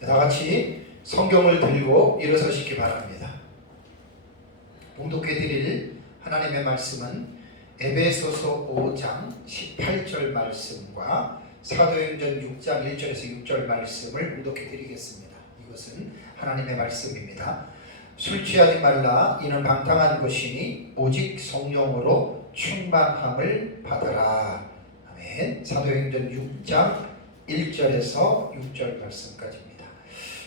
다 같이 성경을 들고 일어서시기 바랍니다. 봉독해 드릴 하나님의 말씀은 에베소서 5장 18절 말씀과 사도행전 6장 1절에서 6절 말씀을 봉독해 드리겠습니다. 이것은 하나님의 말씀입니다. 술 취하지 말라. 이는 방탕한 것이니 오직 성령으로 충만함을 받으라. 아멘. 사도행전 6장 1절에서 6절 말씀까지입니다.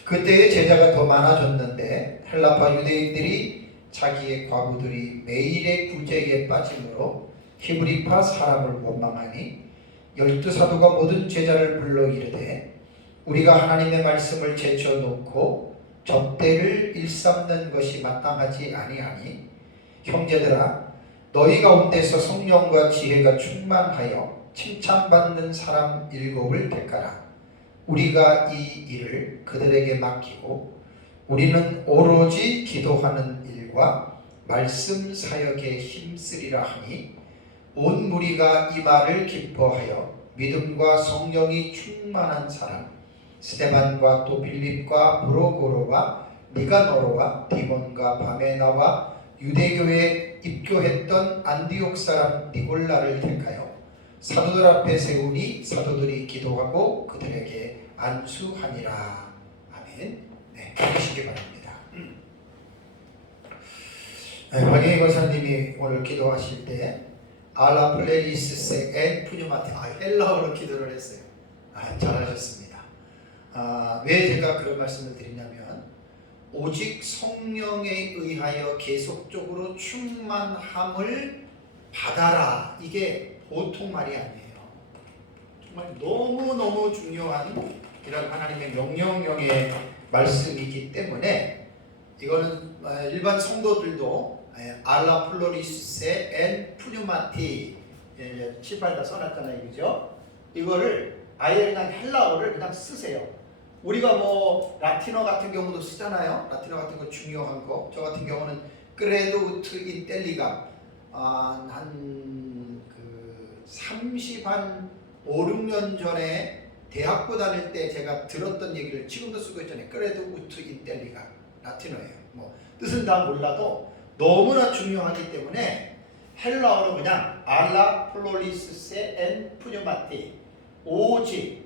그때의 제자가 더 많아졌는데 헬라파 유대인들이 자기의 과부들이 매일의 구제에 빠짐으로 히브리파 사람을 원망하니 12사도가 모든 제자를 불러 이르되 우리가 하나님의 말씀을 제쳐놓고 접대를 일삼는 것이 마땅하지 아니하니 형제들아 너희 가운데서 성령과 지혜가 충만하여 칭찬받는 사람 7을 택하라. 우리가 이 일을 그들에게 맡기고 우리는 오로지 기도하는 일과 말씀 사역에 힘쓰리라 하니 온 무리가 이 말을 기뻐하여 믿음과 성령이 충만한 사람 스데반과 또 빌립과 브로고로와 니가노로와 디몬과 바메나와 유대교에 입교했던 안디옥 사람 니골라를 택하여 사도들 앞에 세우니 사도들이 기도하고 그들에게 안수하니라. 아멘. 네, 보시기 바랍니다. 박영희 권사님이 오늘 기도하실 때 알라 플레리스세 엔 푸뉴마테 헬라어로 기도를 했어요. 잘하셨습니다. 왜 제가 그런 말씀을 드리냐면 오직 성령에 의하여 계속적으로 충만함을 받아라. 이게 보통 말이 아니에요. 정말 너무너무 중요한 이런 하나님의 명령형의 말씀이기 때문에 이거는 일반 성도들도 알라 플로리스세 엔 푸뉴마티 7, 8다 써놨잖아요. 그죠? 이거를 아예 그냥 헬라어를 그냥 쓰세요. 우리가 뭐 라틴어 같은 경우도 쓰잖아요. 라틴어 같은 거 중요한 거. 저 같은 경우는 크레도 우트 인텔리감 한 5, 6년 전에 대학교 다닐 때 제가 들었던 얘기를 지금도 쓰고 있잖아요. 크레도 우트 인텔리감 라틴어예요. 뭐 뜻은 다 몰라도 너무나 중요하기 때문에 헬라어로 그냥 알라 플로리스세 엔 푸뉴마티 오직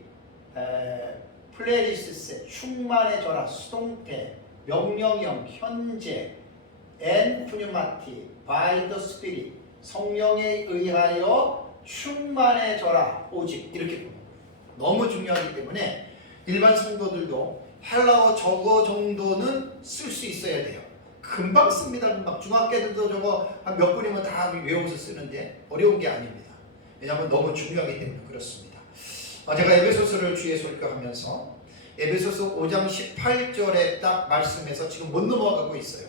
플레리스세 충만해져라 수동태 명령형 현재 엔 푸뉴마티 바이 더 스피릿 성령에 의하여 충만해져라 오직 이렇게 보는 거예요. 너무 중요하기 때문에 일반 성도들도 헬라어 저거 정도는 쓸 수 있어야 돼요. 금방 씁니다. 금방. 중학교 애들도 저거 한 몇 분이면 다 외워서 쓰는데 어려운 게 아닙니다. 왜냐하면 너무 중요하기 때문에 그렇습니다. 제가 에베소서를 주에 설교하면서 에베소서 5장 18절에 딱 말씀해서 지금 못 넘어가고 있어요.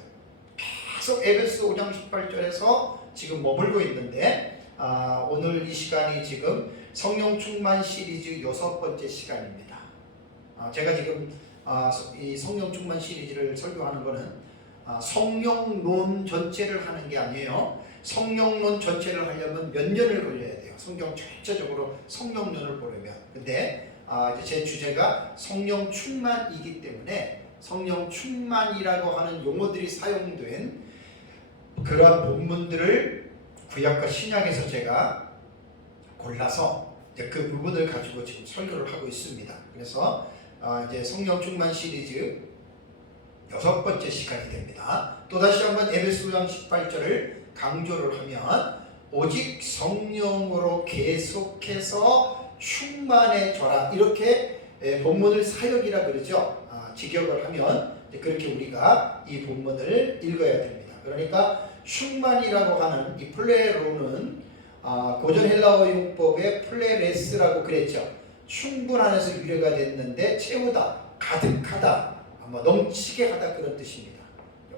계속 에베소 5장 18절에서 지금 머물고 있는데 오늘 이 시간이 지금 성령 충만 시리즈 6번째 시간입니다. 제가 지금 이 성령 충만 시리즈를 설교하는 거는 성령론 전체를 하는 게 아니에요. 성령론 전체를 하려면 몇 년을 걸려야 돼요. 성경 전체적으로 성령론을 보려면. 근데 제 주제가 성령 충만이기 때문에 성령 충만이라고 하는 용어들이 사용된 그러한 본문들을 구약과 신약에서 제가 골라서 이제 그 부분을 가지고 지금 설교를 하고 있습니다. 그래서 이제 성령 충만 시리즈 6번째 시간이 됩니다. 또다시 한번 에베소 5장 18절을 강조를 하면 오직 성령으로 계속해서 충만해져라 이렇게 본문을 사역이라 그러죠. 직역을 하면 그렇게 우리가 이 본문을 읽어야 됩니다. 그러니까 충만이라고 하는 이 플레로는 고전 헬라어 용법의 플레레스라고 그랬죠. 충분한에서 유래가 됐는데 채우다, 가득하다, 넘치게 하다 그런 뜻입니다.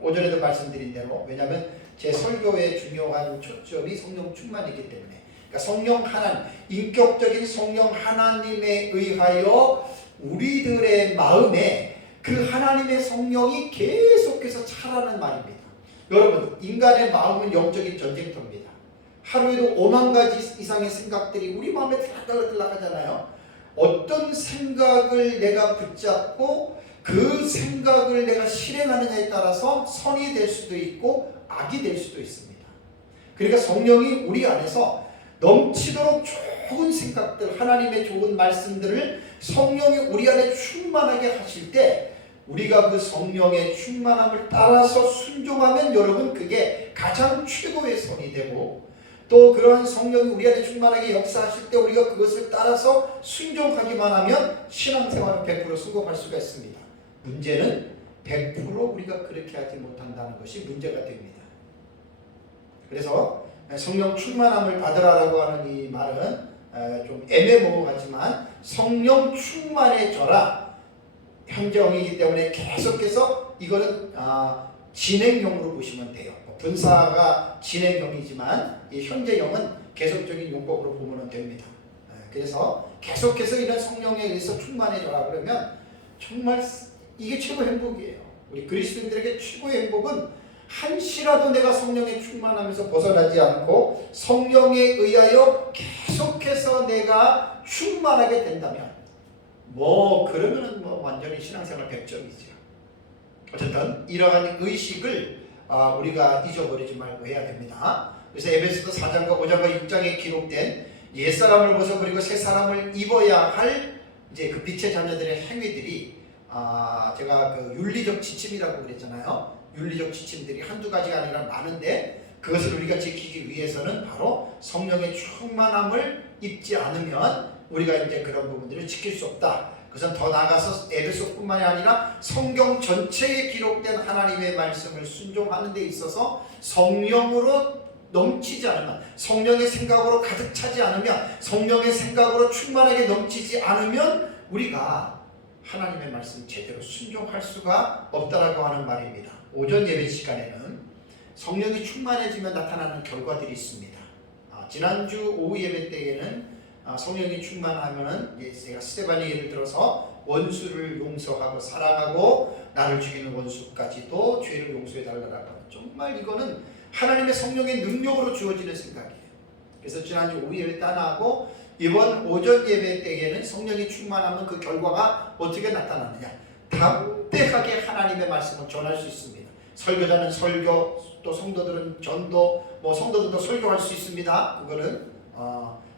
오전에도 말씀드린 대로 왜냐하면 제 설교의 중요한 초점이 성령 충만이기 때문에 그러니까 성령 하나님, 인격적인 성령 하나님에 의하여 우리들의 마음에 그 하나님의 성령이 계속해서 차라는 말입니다. 여러분 인간의 마음은 영적인 전쟁터입니다. 하루에도 5만 가지 이상의 생각들이 우리 마음에 들락들락 하잖아요. 어떤 생각을 내가 붙잡고 그 생각을 내가 실행하느냐에 따라서 선이 될 수도 있고 악이 될 수도 있습니다. 그러니까 성령이 우리 안에서 넘치도록 좋은 생각들, 하나님의 좋은 말씀들을 성령이 우리 안에 충만하게 하실 때 우리가 그 성령의 충만함을 따라서 순종하면 여러분 그게 가장 최고의 선이 되고, 또 그러한 성령이 우리 안에 충만하게 역사하실 때 우리가 그것을 따라서 순종하기만 하면 신앙생활은 100% 성공할 수가 있습니다. 문제는 100% 우리가 그렇게 하지 못한다는 것이 문제가 됩니다. 그래서 성령 충만함을 받으라라고 하는 이 말은 좀 애매모호하지만 성령 충만해져라 현정이기 때문에 계속해서 이거는 진행형으로 보시면 돼요. 분사가 진행형이지만 이 현재형은 계속적인 용법으로 보면 됩니다. 그래서 계속해서 이런 성령에 의해서 충만해져라 그러면 정말 이게 최고 행복이에요. 우리 그리스도인들에게 최고의 행복은 한시라도 내가 성령에 충만하면서 벗어나지 않고 성령에 의하여 계속해서 내가 충만하게 된다면 그러면은 완전히 신앙생활 100점이죠. 어쨌든 이러한 의식을 우리가 잊어버리지 말고 해야 됩니다. 그래서 에베소서 4장과 5장과 6장에 기록된 옛사람을 벗어버리고 새사람을 입어야 할 이제 그 빛의 자녀들의 행위들이 제가 그 윤리적 지침이라고 그랬잖아요. 윤리적 지침들이 한두 가지가 아니라 많은데 그것을 우리가 지키기 위해서는 바로 성령의 충만함을 입지 않으면 우리가 이제 그런 부분들을 지킬 수 없다. 그것은 더 나아가서 에베소뿐만이 아니라 성경 전체에 기록된 하나님의 말씀을 순종하는 데 있어서 성령으로 넘치지 않으면, 성령의 생각으로 가득 차지 않으면, 성령의 생각으로 충만하게 넘치지 않으면 우리가 하나님의 말씀 제대로 순종할 수가 없다라고 하는 말입니다. 오전 예배 시간에는 성령이 충만해지면 나타나는 결과들이 있습니다. 지난주 오후 예배 때에는 성령이 충만하면은 제가 스데반의 예를 들어서 원수를 용서하고 사랑하고 나를 죽이는 원수까지도 죄를 용서해 달라고. 정말 이거는 하나님의 성령의 능력으로 주어지는 생각이에요. 그래서 지난주 오후 예배 때 하나 하고 이번 오전 예배 때에는 성령이 충만하면 그 결과가 어떻게 나타나느냐, 담대하게 하나님의 말씀을 전할 수 있습니다. 설교자는 설교, 또 성도들은 전도, 성도들도 설교할 수 있습니다. 그거는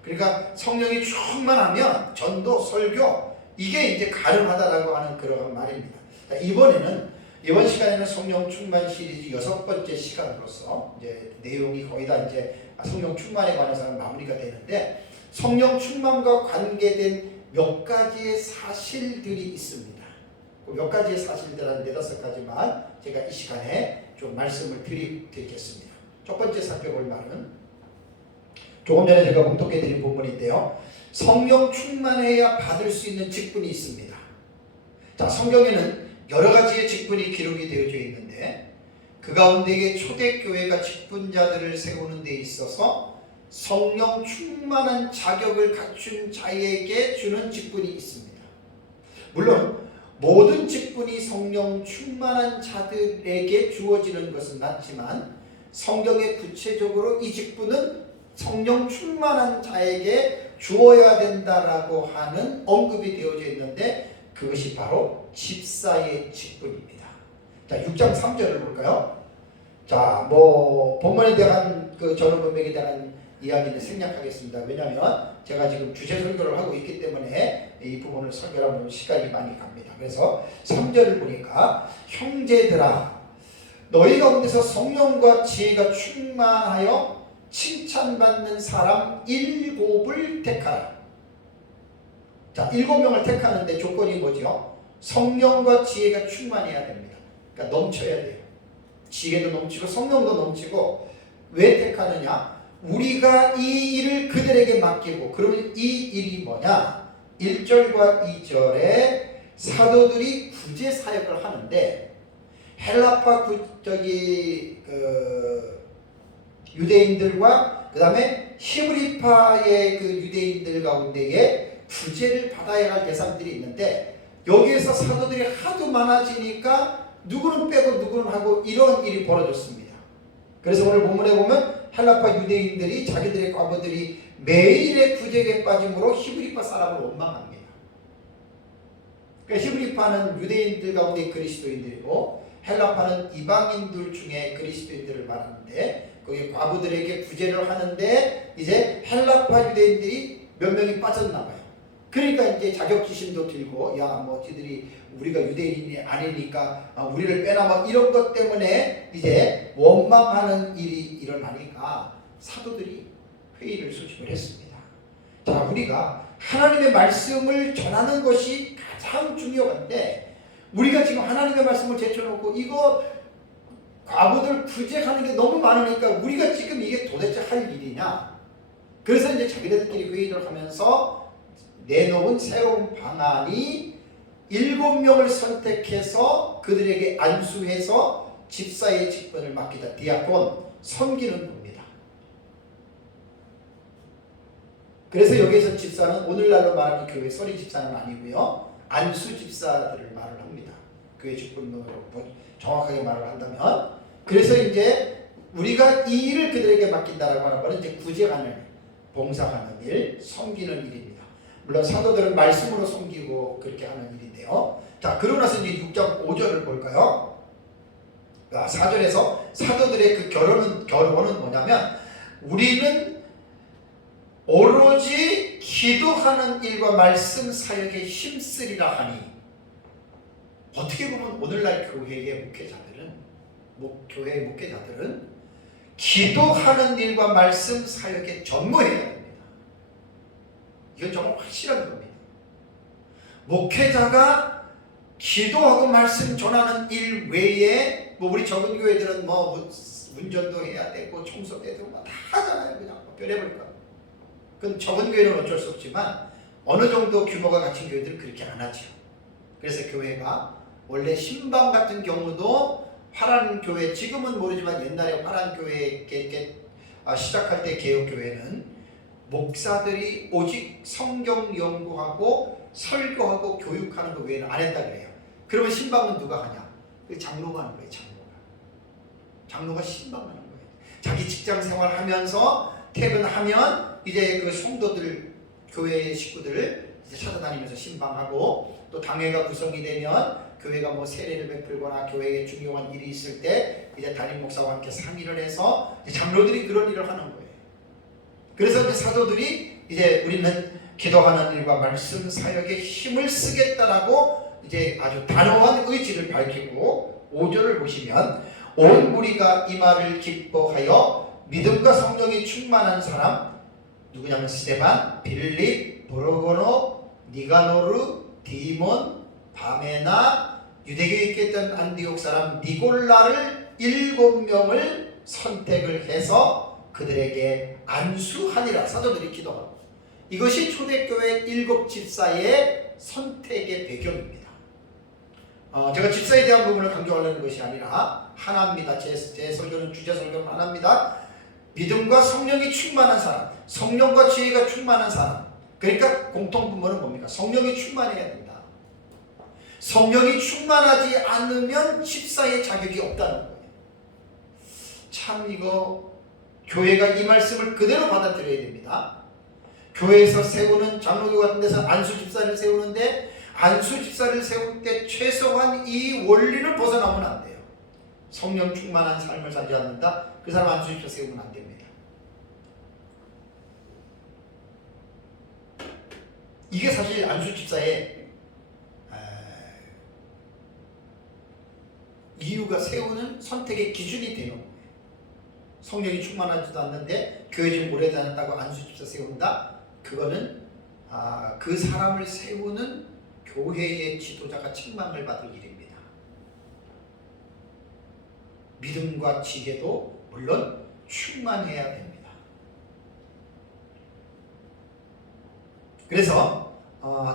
그러니까 성령이 충만하면 전도, 설교 이게 이제 가능하다라고 하는 그런 말입니다. 이번 시간에는 성령 충만 시리즈 6번째 시간으로서 이제 내용이 거의 다 이제 성령 충만에 관해서는 마무리가 되는데, 성령 충만과 관계된 몇 가지의 사실들이 있습니다. 몇 가지의 사실들 한 4-5가지만 제가 이 시간에 좀 말씀을 드리겠습니다. 첫 번째 살펴볼 말은 조금 전에 제가 공독해드린 부분인데요. 성령 충만해야 받을 수 있는 직분이 있습니다. 자, 성경에는 여러 가지의 직분이 기록이 되어져 있는데 그 가운데에 초대교회가 직분자들을 세우는 데 있어서 성령 충만한 자격을 갖춘 자에게 주는 직분이 있습니다. 물론 모든 직분이 성령 충만한 자들에게 주어지는 것은 맞지만 성경에 구체적으로 이 직분은 성령 충만한 자에게 주어야 된다라고 하는 언급이 되어져 있는데 그것이 바로 집사의 직분입니다. 자, 6장 3절을 볼까요? 자, 본문에 대한 그 전원 문맥에 대한 이야기는 생략하겠습니다. 왜냐하면 제가 지금 주제 설교를 하고 있기 때문에 이 부분을 설교하면 시간이 많이 갑니다. 그래서 3절을 보니까 형제들아 너희 가운데서 성령과 지혜가 충만하여 칭찬받는 사람 7을 택하라. 자, 7명을 택하는데 조건이 뭐죠? 성령과 지혜가 충만해야 됩니다. 그러니까 넘쳐야 돼요. 지혜도 넘치고 성령도 넘치고. 왜 택하느냐? 우리가 이 일을 그들에게 맡기고, 그러면 이 일이 뭐냐? 1절과 2절에 사도들이 구제 사역을 하는데 헬라파 유대인들과 그 다음에 히브리파의 그 유대인들 가운데에 구제를 받아야 할 대상들이 있는데 여기에서 사도들이 하도 많아지니까 누구는 빼고 누구는 하고 이런 일이 벌어졌습니다. 그래서 오늘 본문에 보면 헬라파 유대인들이 자기들의 과부들이 매일의 구제에 빠짐으로 히브리파 사람을 원망합니다. 그러니까 히브리파는 유대인들 가운데 그리스도인들이고 헬라파는 이방인들 중에 그리스도인들을 말하는데 거기 과부들에게 구제를 하는데 이제 헬라파 유대인들이 몇 명이 빠졌나 봐요. 그러니까 이제 자격지심도 들고 야 뭐 지들이 우리가 유대인이 아니니까 우리를 빼나 막 이런 것 때문에 이제 원망하는 일이 일어나니까 사도들이 회의를 소집을 했습니다. 자, 우리가 하나님의 말씀을 전하는 것이 가장 중요한데 우리가 지금 하나님의 말씀을 제쳐놓고 이거 과부들 구제하는 게 너무 많으니까 우리가 지금 이게 도대체 할 일이냐. 그래서 이제 자기네들끼리 회의를 하면서 내놓은 새로운 방안이 7명을 선택해서 그들에게 안수해서 집사의 직분을 맡기다. 디아콘, 섬기는 겁니다. 그래서 여기에서 집사는 오늘날로 말하는 교회 서리 집사는 아니고요. 안수 집사들을 말을 합니다. 교회 직분으로 정확하게 말을 한다면. 그래서 이제 우리가 이 일을 그들에게 맡긴다라고 하는 것은 이제 구제하는 일, 봉사하는 일, 섬기는 일입니다. 물론 사도들은 말씀으로 섬기고 그렇게 하는 일인데요. 자, 그러고 나서 이제 6장 5절을 볼까요? 4절에서 사도들의 그 결론은 뭐냐면 우리는 오로지 기도하는 일과 말씀 사역에 힘쓰리라 하니 어떻게 보면 오늘날 교회의 목회자들은 기도하는 일과 말씀 사역에 전무해야 됩니다. 이건 정말 확실한 겁니다. 목회자가 기도하고 말씀 전하는 일 외에 뭐 우리 적은 교회들은 뭐 운전도 해야 되고 청소도 해야 되고 다 하잖아요. 그냥 별의별 거. 그건 적은 교회는 어쩔 수 없지만 어느 정도 규모가 갖춘 교회들은 그렇게 안 하죠. 그래서 교회가 원래 신방 같은 경우도 화란 교회, 지금은 모르지만 옛날에 화란 교회 시작할 때 개혁교회는 목사들이 오직 성경 연구하고 설교하고 교육하는 거 외에는 안 했다 그래요. 그러면 신방은 누가 하냐? 그 장로가 하는 거예요. 장로가 신방하는 거예요. 자기 직장 생활하면서 퇴근하면 이제 그 성도들, 교회 식구들 이제 찾아다니면서 신방하고 또 당회가 구성이 되면 교회가 뭐 세례를 베풀거나 교회에 중요한 일이 있을 때 이제 담임 목사와 함께 상의를 해서 장로들이 그런 일을 하는 거예요. 그래서 이제 사도들이 이제 우리는 기도하는 일과 말씀 사역에 힘을 쓰겠다라고 이제 아주 단호한 의지를 밝히고 5절을 보시면 온 무리가 이 말을 기뻐하여 믿음과 성령이 충만한 사람 누구냐면 스데반, 빌립, 브로고노, 니가노르, 디몬, 바메나 유대교에 있겠던 안디옥 사람 니골라를 7명을 선택을 해서 그들에게 안수하니라. 사도들이 기도하고 이것이 초대교회 7 집사의 선택의 배경입니다. 제가 집사에 대한 부분을 강조하려는 것이 아니라 하나입니다. 제 설교는 주제 설교는 하나입니다. 믿음과 성령이 충만한 사람, 성령과 지혜가 충만한 사람. 그러니까 공통분모는 뭡니까? 성령이 충만해야 된다. 성령이 충만하지 않으면 집사의 자격이 없다는 거예요. 참 이거 교회가 이 말씀을 그대로 받아들여야 됩니다. 교회에서 세우는 장로교 같은 데서 안수 집사를 세우는데 안수 집사를 세울 때 최소한 이 원리를 벗어나면 안 돼요. 성령 충만한 삶을 살지 않는다? 그 사람 안수 집사 세우면 안 됩니다. 이게 사실 안수 집사의 이유가 세우는 선택의 기준이 되는 거예요. 성령이 충만하지도 않는데 교회 좀 오래 다녔다고 안수 집사 세운다? 그거는 그 사람을 세우는 교회의 지도자가 책망을 받을 일입니다. 믿음과 지혜도 물론 충만해야 됩니다. 그래서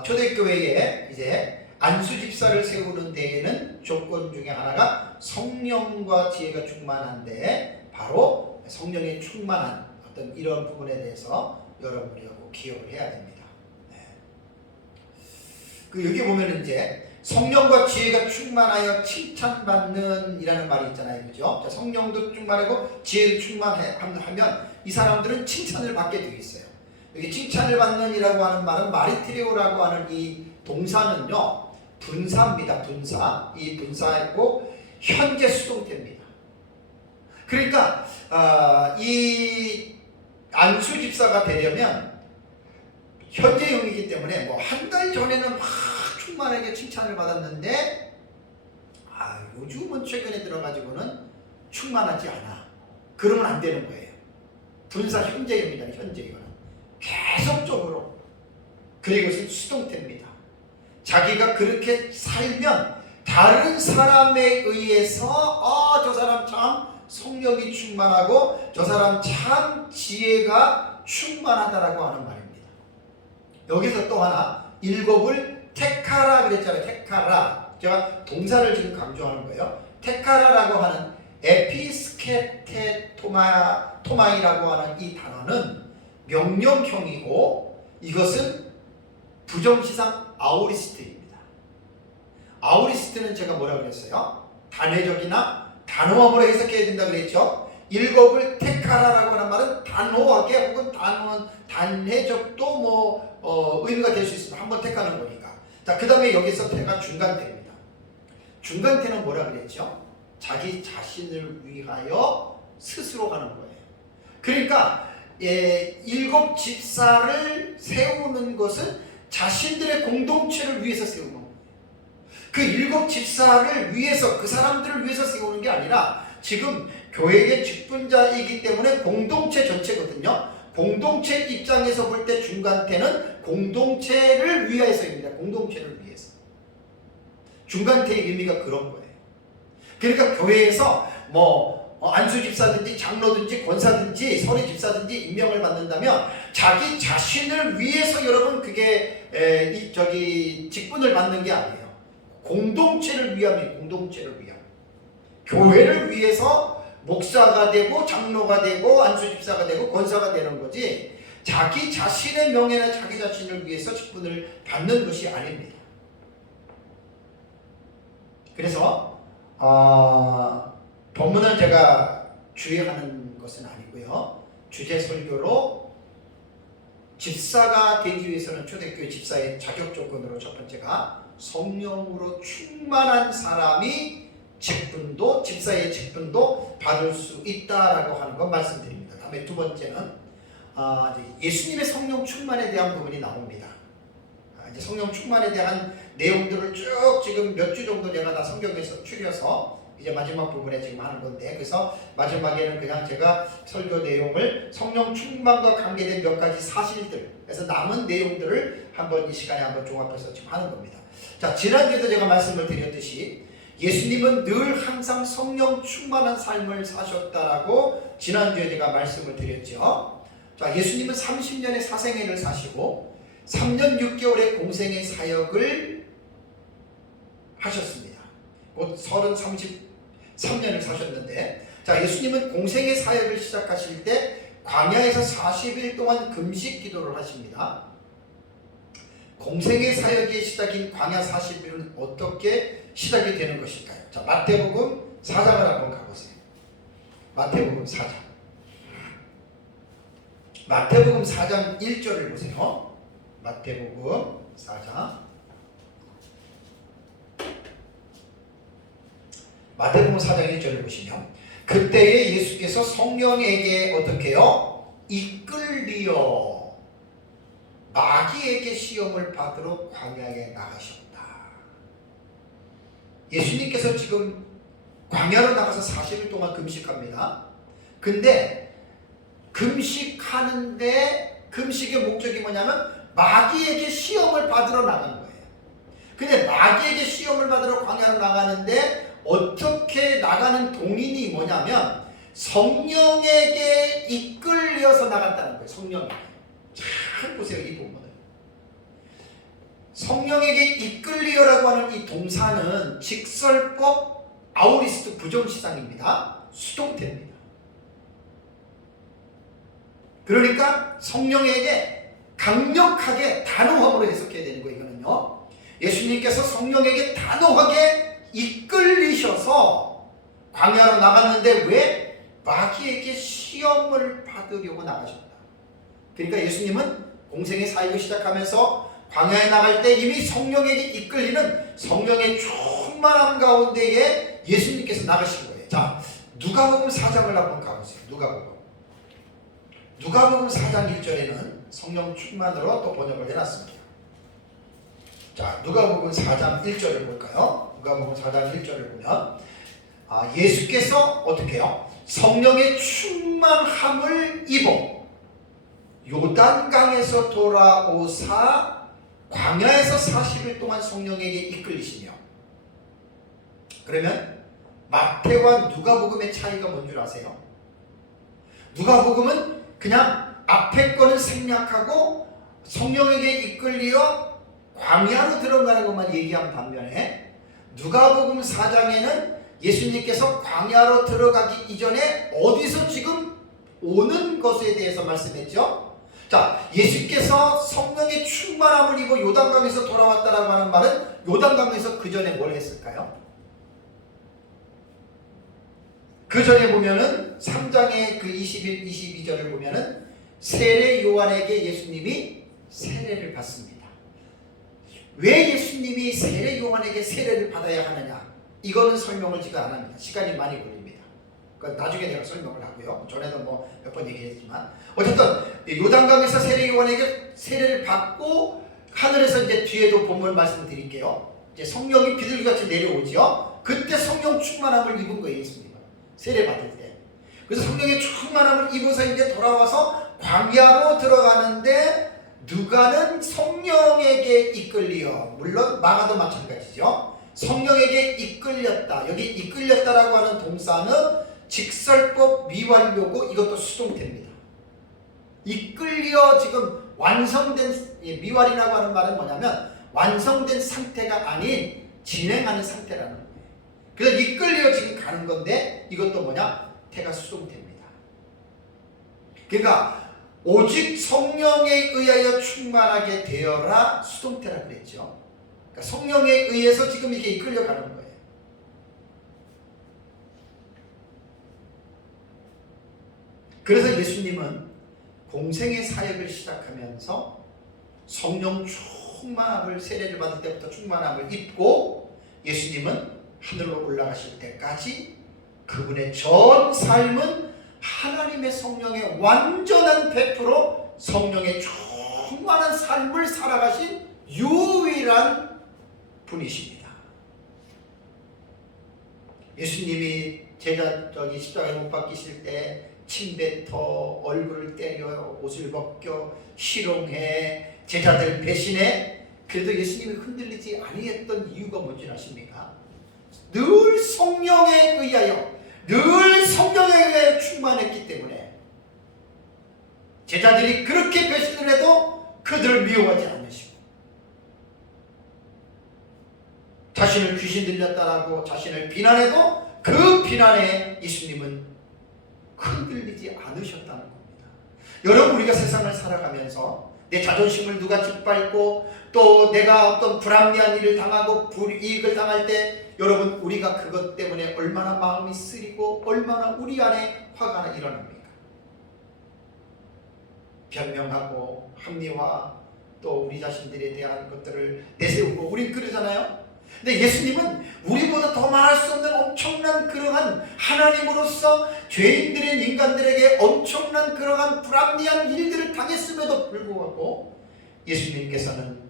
초대교회에 이제 안수 집사를 세우는 데에는 조건 중에 하나가 성령과 지혜가 충만한데 바로 성령이 충만한 어떤 이런 부분에 대해서 여러분이 꼭 기억을 해야 됩니다. 여기 보면 이제 성령과 지혜가 충만하여 칭찬받는 이라는 말이 있잖아요. 그죠? 자, 성령도 충만하고 지혜도 충만하면 이 사람들은 칭찬을 받게 되어 있어요. 여기 칭찬을 받는 이라고 하는 말은 마리트레오라고 하는 이 동사는요. 분사입니다. 분사. 이 분사이고 현재 수동태입니다. 그러니까 이 안수 집사가 되려면 현재형이기 때문에 뭐 한 달 전에는 막 충만하게 칭찬을 받았는데 요즘은 최근에 들어가지고는 충만하지 않아. 그러면 안 되는 거예요. 분사 현재형이다. 현재형은 계속적으로. 그리고 이것은 수동태입니다. 자기가 그렇게 살면 다른 사람에 의해서 저 사람 참 성령이 충만하고 저 사람 참 지혜가 충만하다라고 하는 말입니다. 여기서 또 하나 일곱을 택하라 그랬잖아요. 택하라. 제가 동사를 지금 강조하는 거예요. 택하라라고 하는 에피스케테토마이라고 하는 이 단어는 명령형이고 이것은 부정시상 아우리스트입니다. 아우리스트는 제가 뭐라 그랬어요? 단회적이나 단호함으로 해석해야 된다 그랬죠. 일곱을 택하라라고 하는 말은 단호하게 혹은 단회적도 의미가 될 수 있습니다. 한번 택하는 거니까. 자, 그 다음에 여기서 태가 중간태입니다. 중간태는 뭐라 그랬죠? 자기 자신을 위하여 스스로 하는 거예요. 그러니까 일곱 집사를 세우는 것은 자신들의 공동체를 위해서 세우는 거예요. 그 일곱 집사를 위해서, 그 사람들을 위해서 세우는 게 아니라 지금 교회의 직분자이기 때문에 공동체 전체거든요. 공동체 입장에서 볼 때 중간태는 공동체를 위해서입니다. 공동체를 위해서. 중간태의 의미가 그런 거예요. 그러니까 교회에서 안수 집사든지 장로든지 권사든지 서리 집사든지 임명을 받는다면 자기 자신을 위해서 여러분 그게 직분을 받는 게 아니에요. 공동체를 위함이에요. 공동체를 위함. 교회를 위해서 목사가 되고 장로가 되고 안수 집사가 되고 권사가 되는 거지 자기 자신의 명예나 자기 자신을 위해서 직분을 받는 것이 아닙니다. 그래서 본문은 제가 주의하는 것은 아니고요. 주제 설교로 집사가 되기 위해서는 초대교회 집사의 자격 조건으로 첫 번째가 성령으로 충만한 사람이 집사의 직분도 받을 수 있다라고 하는 것 말씀드립니다. 다음에 두 번째는 예수님의 성령 충만에 대한 부분이 나옵니다. 이제 성령 충만에 대한 내용들을 쭉 지금 몇 주 정도 제가 다 성경에서 추려서 이제 마지막 부분에 지금 하는 건데, 그래서 마지막에는 그냥 제가 설교 내용을 성령 충만과 관계된 몇 가지 사실들, 그래서 남은 내용들을 한번 이 시간에 한번 종합해서 지금 하는 겁니다. 자, 지난주에도 제가 말씀을 드렸듯이 예수님은 늘 항상 성령 충만한 삶을 사셨다라고 지난주에 제가 말씀을 드렸죠. 자, 예수님은 30년의 사생애를 사시고 3년 6개월의 공생의 사역을 하셨습니다. 곧 33년을 사셨는데, 자, 예수님은 공생의 사역을 시작하실 때 광야에서 40일 동안 금식 기도를 하십니다. 공생의 사역의 시작인 광야 40일은 어떻게 시작이 되는 것일까요? 자, 마태복음 4장을 한번 가보세요. 마태복음 4장. 마태복음 4장 1절을 보세요. 마태복음 4장. 마태복음 4장 1절을 보시면 그때에 예수께서 성령에게 어떻게요? 이끌리어 마귀에게 시험을 받으러 광야에 나가셨다. 예수님께서 지금 광야로 나가서 40일 동안 금식합니다. 근데 금식하는데 금식의 목적이 뭐냐면 마귀에게 시험을 받으러 나간 거예요. 근데 마귀에게 시험을 받으러 광야로 나가는데 어떻게 나가는 동인이 뭐냐면 성령에게 이끌려서 나갔다는 거예요. 성령에게. 잘 보세요, 이 부분을. 성령에게 이끌리어라고 하는 이 동사는 직설법 아우리스트 부정시상입니다. 수동태입니다. 그러니까 성령에게 강력하게 단호함으로 해석해야 되는 거예요. 이거는요. 예수님께서 성령에게 단호하게 이끌리셔서 광야로 나갔는데 왜? 마귀에게 시험을 받으려고 나가셨다. 그러니까 예수님은 공생의 사역을 시작하면서 광야에 나갈 때 이미 성령에게 이끌리는 성령의 충만함 가운데에 예수님께서 나가신 거예요. 자, 누가복음 4장을 한번 가보세요. 누가복음 4장 1절에는 성령 충만으로 또 번역을 해놨습니다. 자, 누가복음 4장 1절을 볼까요? 누가복음 4장 1절을 보면 예수께서 어떻게 해요? 성령의 충만함을 입어 요단강에서 돌아오사 광야에서 40일 동안 성령에게 이끌리시며. 그러면 마태와 누가복음의 차이가 뭔 줄 아세요? 누가복음은 그냥 앞에 거는 생략하고 성령에게 이끌려 광야로 들어가는 것만 얘기한 반면에 누가복음 4장에는 예수님께서 광야로 들어가기 이전에 어디서 지금 오는 것에 대해서 말씀했죠. 자, 예수께서 성령의 충만함을 입어 요단강에서 돌아왔다라고 하는 말은 요단강에서 그 전에 뭘 했을까요? 그 전에 보면은 3장의 그 21, 22절을 보면은 세례 요한에게 예수님이 세례를 받습니다. 왜 예수님이 세례 요한에게 세례를 받아야 하느냐? 이거는 설명을 지금 안 합니다. 시간이 많이 걸립니다. 그러니까 나중에 내가 설명을 하고요. 전에도 뭐 몇 번 얘기했지만 어쨌든 요단강에서 세례 요한에게 세례를 받고 하늘에서 이제 뒤에도 본문 말씀드릴게요. 이제 성령이 비둘기같이 내려오죠. 그때 성령 충만함을 입은 거예요, 예수님은. 세례 받을 때. 그래서 성령의 충만함을 입어서 이제 돌아와서 광야로 들어가는데 누가는 성령에게 이끌려, 물론 마가도 마찬가지죠. 성령에게 이끌렸다. 여기 이끌렸다라고 하는 동사는 직설법 미완료고 이것도 수동태입니다. 이끌려 지금 완성된, 미완이라고 하는 말은 뭐냐면 완성된 상태가 아닌 진행하는 상태라는 거예요. 그래서 이끌려 지금 가는 건데 이것도 뭐냐? 태가 수동태입니다. 그러니까 오직 성령에 의하여 충만하게 되어라 수동태라 그랬죠. 그러니까 성령에 의해서 지금 이게 이끌려가는 거예요. 그래서 예수님은 공생의 사역을 시작하면서 성령 충만함을 세례를 받을 때부터 충만함을 입고 예수님은 하늘로 올라가실 때까지 그분의 전 삶은 하나님의 성령의 완전한 100% 성령의 충만한 삶을 살아가신 유일한 분이십니다. 예수님이 십자가에 못 박히실 때 침뱉어 얼굴을 때려 옷을 벗겨 희롱해 제자들 배신해. 그래도 예수님이 흔들리지 아니했던 이유가 뭔지 아십니까? 늘 성령에 의하여 충만했기 때문에 제자들이 그렇게 배신을 해도 그들을 미워하지 않으시고 자신을 귀신 들렸다라고 자신을 비난해도 그 비난에 예수님은 흔들리지 않으셨다는 겁니다. 여러분, 우리가 세상을 살아가면서 내 자존심을 누가 짓밟고 또 내가 어떤 불합리한 일을 당하고 불이익을 당할 때 여러분, 우리가 그것 때문에 얼마나 마음이 쓰리고 얼마나 우리 안에 화가 일어납니까? 변명하고 합리화 또 우리 자신들에 대한 것들을 내세우고 우린 그러잖아요. 근데 예수님은 우리보다 더 말할 수 없는 엄청난 그러한 하나님으로서 죄인들인 인간들에게 엄청난 그러한 불합리한 일들을 당했음에도 불구하고 예수님께서는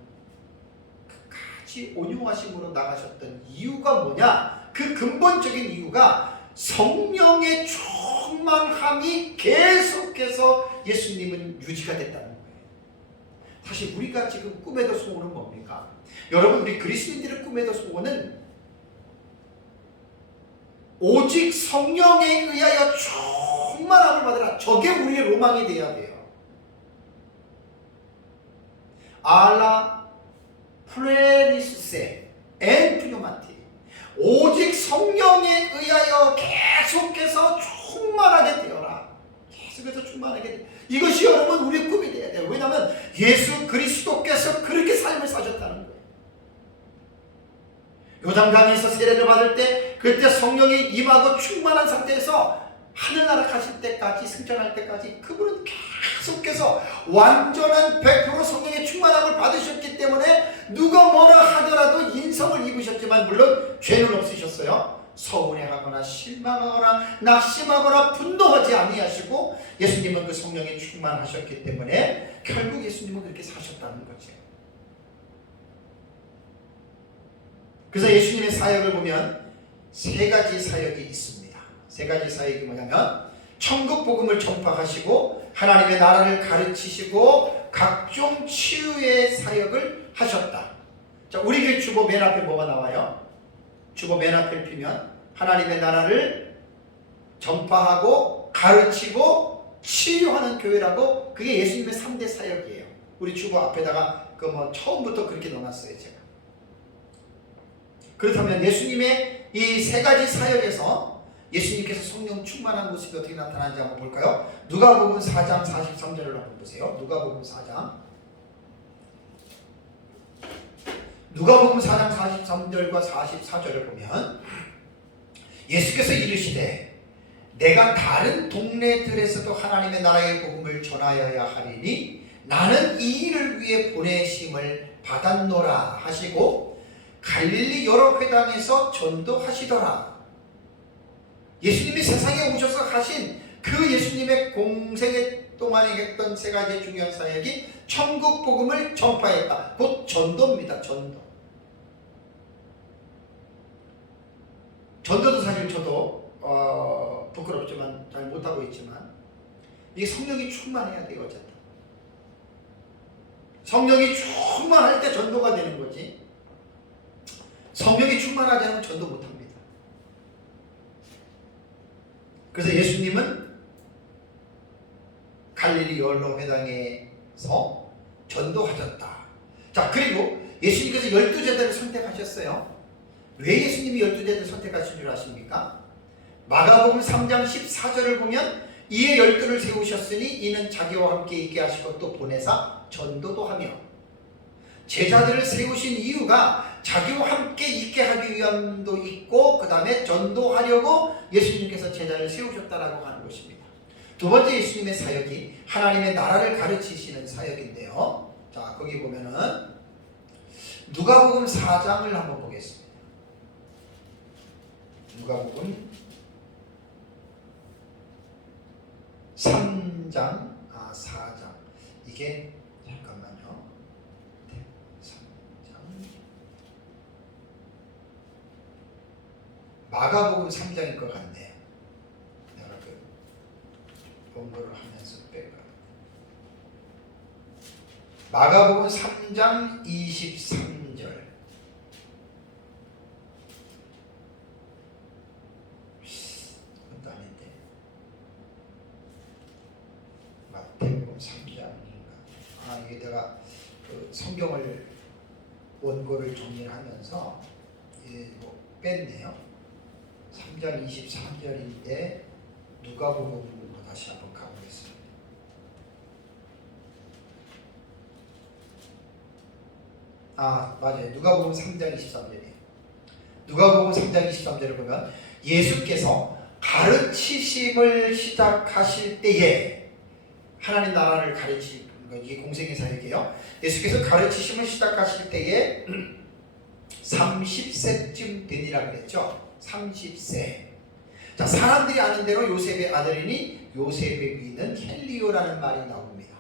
끝까지 온유하심으로 나가셨던 이유가 뭐냐? 그 근본적인 이유가 성령의 충만함이 계속해서 예수님은 유지가 됐다는 거예요. 사실 우리가 지금 꿈에도 소원은 뭡니까? 여러분, 우리 그리스도인들의 꿈에도 소원은 오직 성령에 의하여 충만함을 받으라. 저게 우리의 로망이 돼야 돼요. 알라 프레리스세 엔 프뉴마티. 오직 성령에 의하여 계속해서 충만하게 되어라. 계속해서 충만하게 되어라. 이것이 여러분 우리의 꿈이 돼야 돼요. 왜냐하면 예수 그리스도께서 그렇게 삶을 사셨다는 거예요. 요단강에서 세례를 받을 때 그때 성령이 임하고 충만한 상태에서 하늘나라 가실 때까지, 승천할 때까지 그분은 계속해서 완전한 100% 성령의 충만함을 받으셨기 때문에 누가 뭐라 하더라도 인성을 입으셨지만 물론 죄는 없으셨어요. 서운해하거나 실망하거나 낙심하거나 분노하지 아니하시고 예수님은 그 성령에 충만하셨기 때문에 결국 예수님은 그렇게 사셨다는 거죠. 그래서 예수님의 사역을 보면 세 가지 사역이 있습니다. 세 가지 사역이 뭐냐면 천국 복음을 전파하시고 하나님의 나라를 가르치시고 각종 치유의 사역을 하셨다. 자, 우리 교회 주보 맨 앞에 뭐가 나와요? 주보 맨 앞에 피면 하나님의 나라를 전파하고 가르치고 치유하는 교회라고, 그게 예수님의 3대 사역이에요. 우리 주보 앞에다가 처음부터 그렇게 넣어놨어요, 제가. 그렇다면 예수님의 이 세 가지 사역에서 예수님께서 성령 충만한 모습이 어떻게 나타나는지 한번 볼까요? 누가복음 4장 43절을 한번 보세요. 누가복음 4장 43절과 44절을 보면 예수께서 이르시되 내가 다른 동네들에서도 하나님의 나라의 복음을 전하여야 하리니 나는 이 일을 위해 보내심을 받았노라 하시고 갈릴리 여러 회당에서 전도하시더라. 예수님이 세상에 오셔서 하신 그 예수님의 공생애 동안에 했던 세 가지 중요한 사역이 천국 복음을 전파했다. 곧 전도입니다. 전도도 사실 저도 부끄럽지만 잘 못하고 있지만 이게 성령이 충만해야 돼요. 어쨌든 성령이 충만할 때 전도가 되는 거지, 성령이 충만하지 않으면 전도 못합니다. 그래서 예수님은 갈릴리 여러 회당에서 전도하셨다. 자, 그리고 예수님께서 12제자를 선택하셨어요. 왜 예수님이 12제자를 선택하신 줄 아십니까? 마가복음 3장 14절을 보면 이에 12를 세우셨으니 이는 자기와 함께 있게 하시고 또 보내사 전도도 하며, 제자들을 세우신 이유가 자기와 함께 있게 하기 위함도 있고 그 다음에 전도하려고 예수님께서 제자를 세우셨다라고 하는 것입니다. 두 번째 예수님의 사역이 하나님의 나라를 가르치시는 사역인데요. 자, 거기 보면은 누가복음 4장을 한번 보겠습니다. 누가복음 4장 이게 잠깐만요. 3장 마가복음 3장일 것 같네요. 내가 그 본거를 하면서 빼가. 마가복음 3장 23절. 그것도 아닌데. 마태복음 3장인가. 이게 내가 그 성경을 원고를 정리를 하면서 뺐네요. 3장 23절인데 누가복음으로 다시 한번 가보겠습니다. 맞아요. 누가복음 3장 23절이에요. 누가복음 3장 23절을 보면 예수께서 가르치심을 시작하실 때에, 하나님 나라를 가르치는 거, 이게 공생의 사역이에요. 예수께서 가르치심을 시작하실 때에 30세쯤 되니라 그랬죠. 30세. 자, 사람들이 아는 대로 요셉의 아들이니 요셉의 위는 헬리오라는 말이 나옵니다.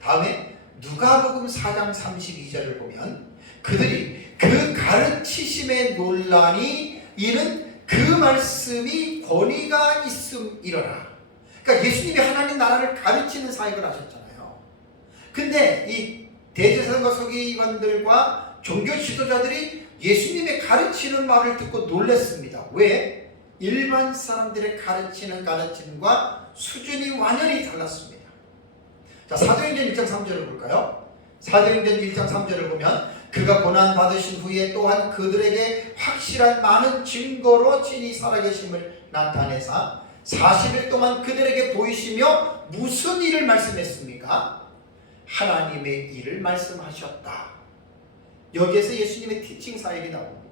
다음에 누가복음 4장 32절을 보면 그들이 그 가르치심의 논란이 이는 그 말씀이 권위가 있음이러라. 그러니까 예수님이 하나님 나라를 가르치는 사역을 하셨잖아요. 근데 이 대제사장과 서기관들과 종교 지도자들이 예수님의 가르치는 말을 듣고 놀랐습니다. 왜? 일반 사람들의 가르침과 수준이 완전히 달랐습니다. 자, 사도행전 1장 3절을 볼까요? 사도행전 1장 3절을 보면 그가 고난받으신 후에 또한 그들에게 확실한 많은 증거로 친히 살아계심을 나타내사 40일 동안 그들에게 보이시며 무슨 일을 말씀했습니까? 하나님의 일을 말씀하셨다. 여기에서 예수님의 티칭 사역이 나오는 거예요.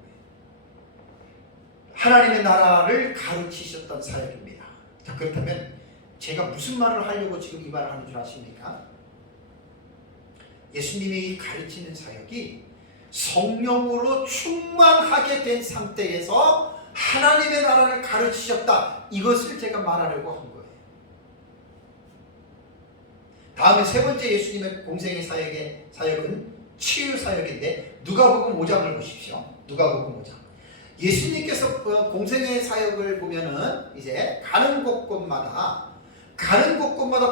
하나님의 나라를 가르치셨던 사역입니다. 자, 그렇다면 제가 무슨 말을 하려고 지금 이 말을 하는 줄 아십니까? 예수님이 가르치는 사역이 성령으로 충만하게 된 상태에서 하나님의 나라를 가르치셨다. 이것을 제가 말하려고 한 거예요. 다음에 세 번째 예수님의 공생의 사역은 치유 사역인데 누가복음 5장을 보십시오. 누가복음 5장. 예수님께서 공생의 사역을 보면은 이제 가는 곳곳마다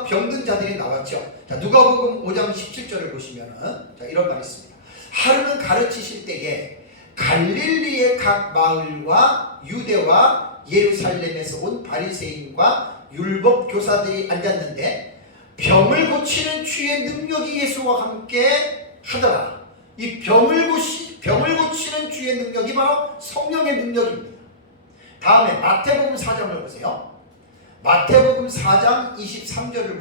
병든 자들이 나왔죠. 자, 누가복음 5장 17절을 보시면은 자, 이런 말이 있습니다. 하루는 가르치실 때에 갈릴리의 각 마을과 유대와 예루살렘에서 온 바리새인과 율법 교사들이 앉았는데 병을 고치는 주의 능력이 예수와 함께 하더라. 이 병을 고치는 주의 능력이 바로 성령의 능력입니다. 다음에 마태복음 4장을 보세요. 마태복음 4장 23절을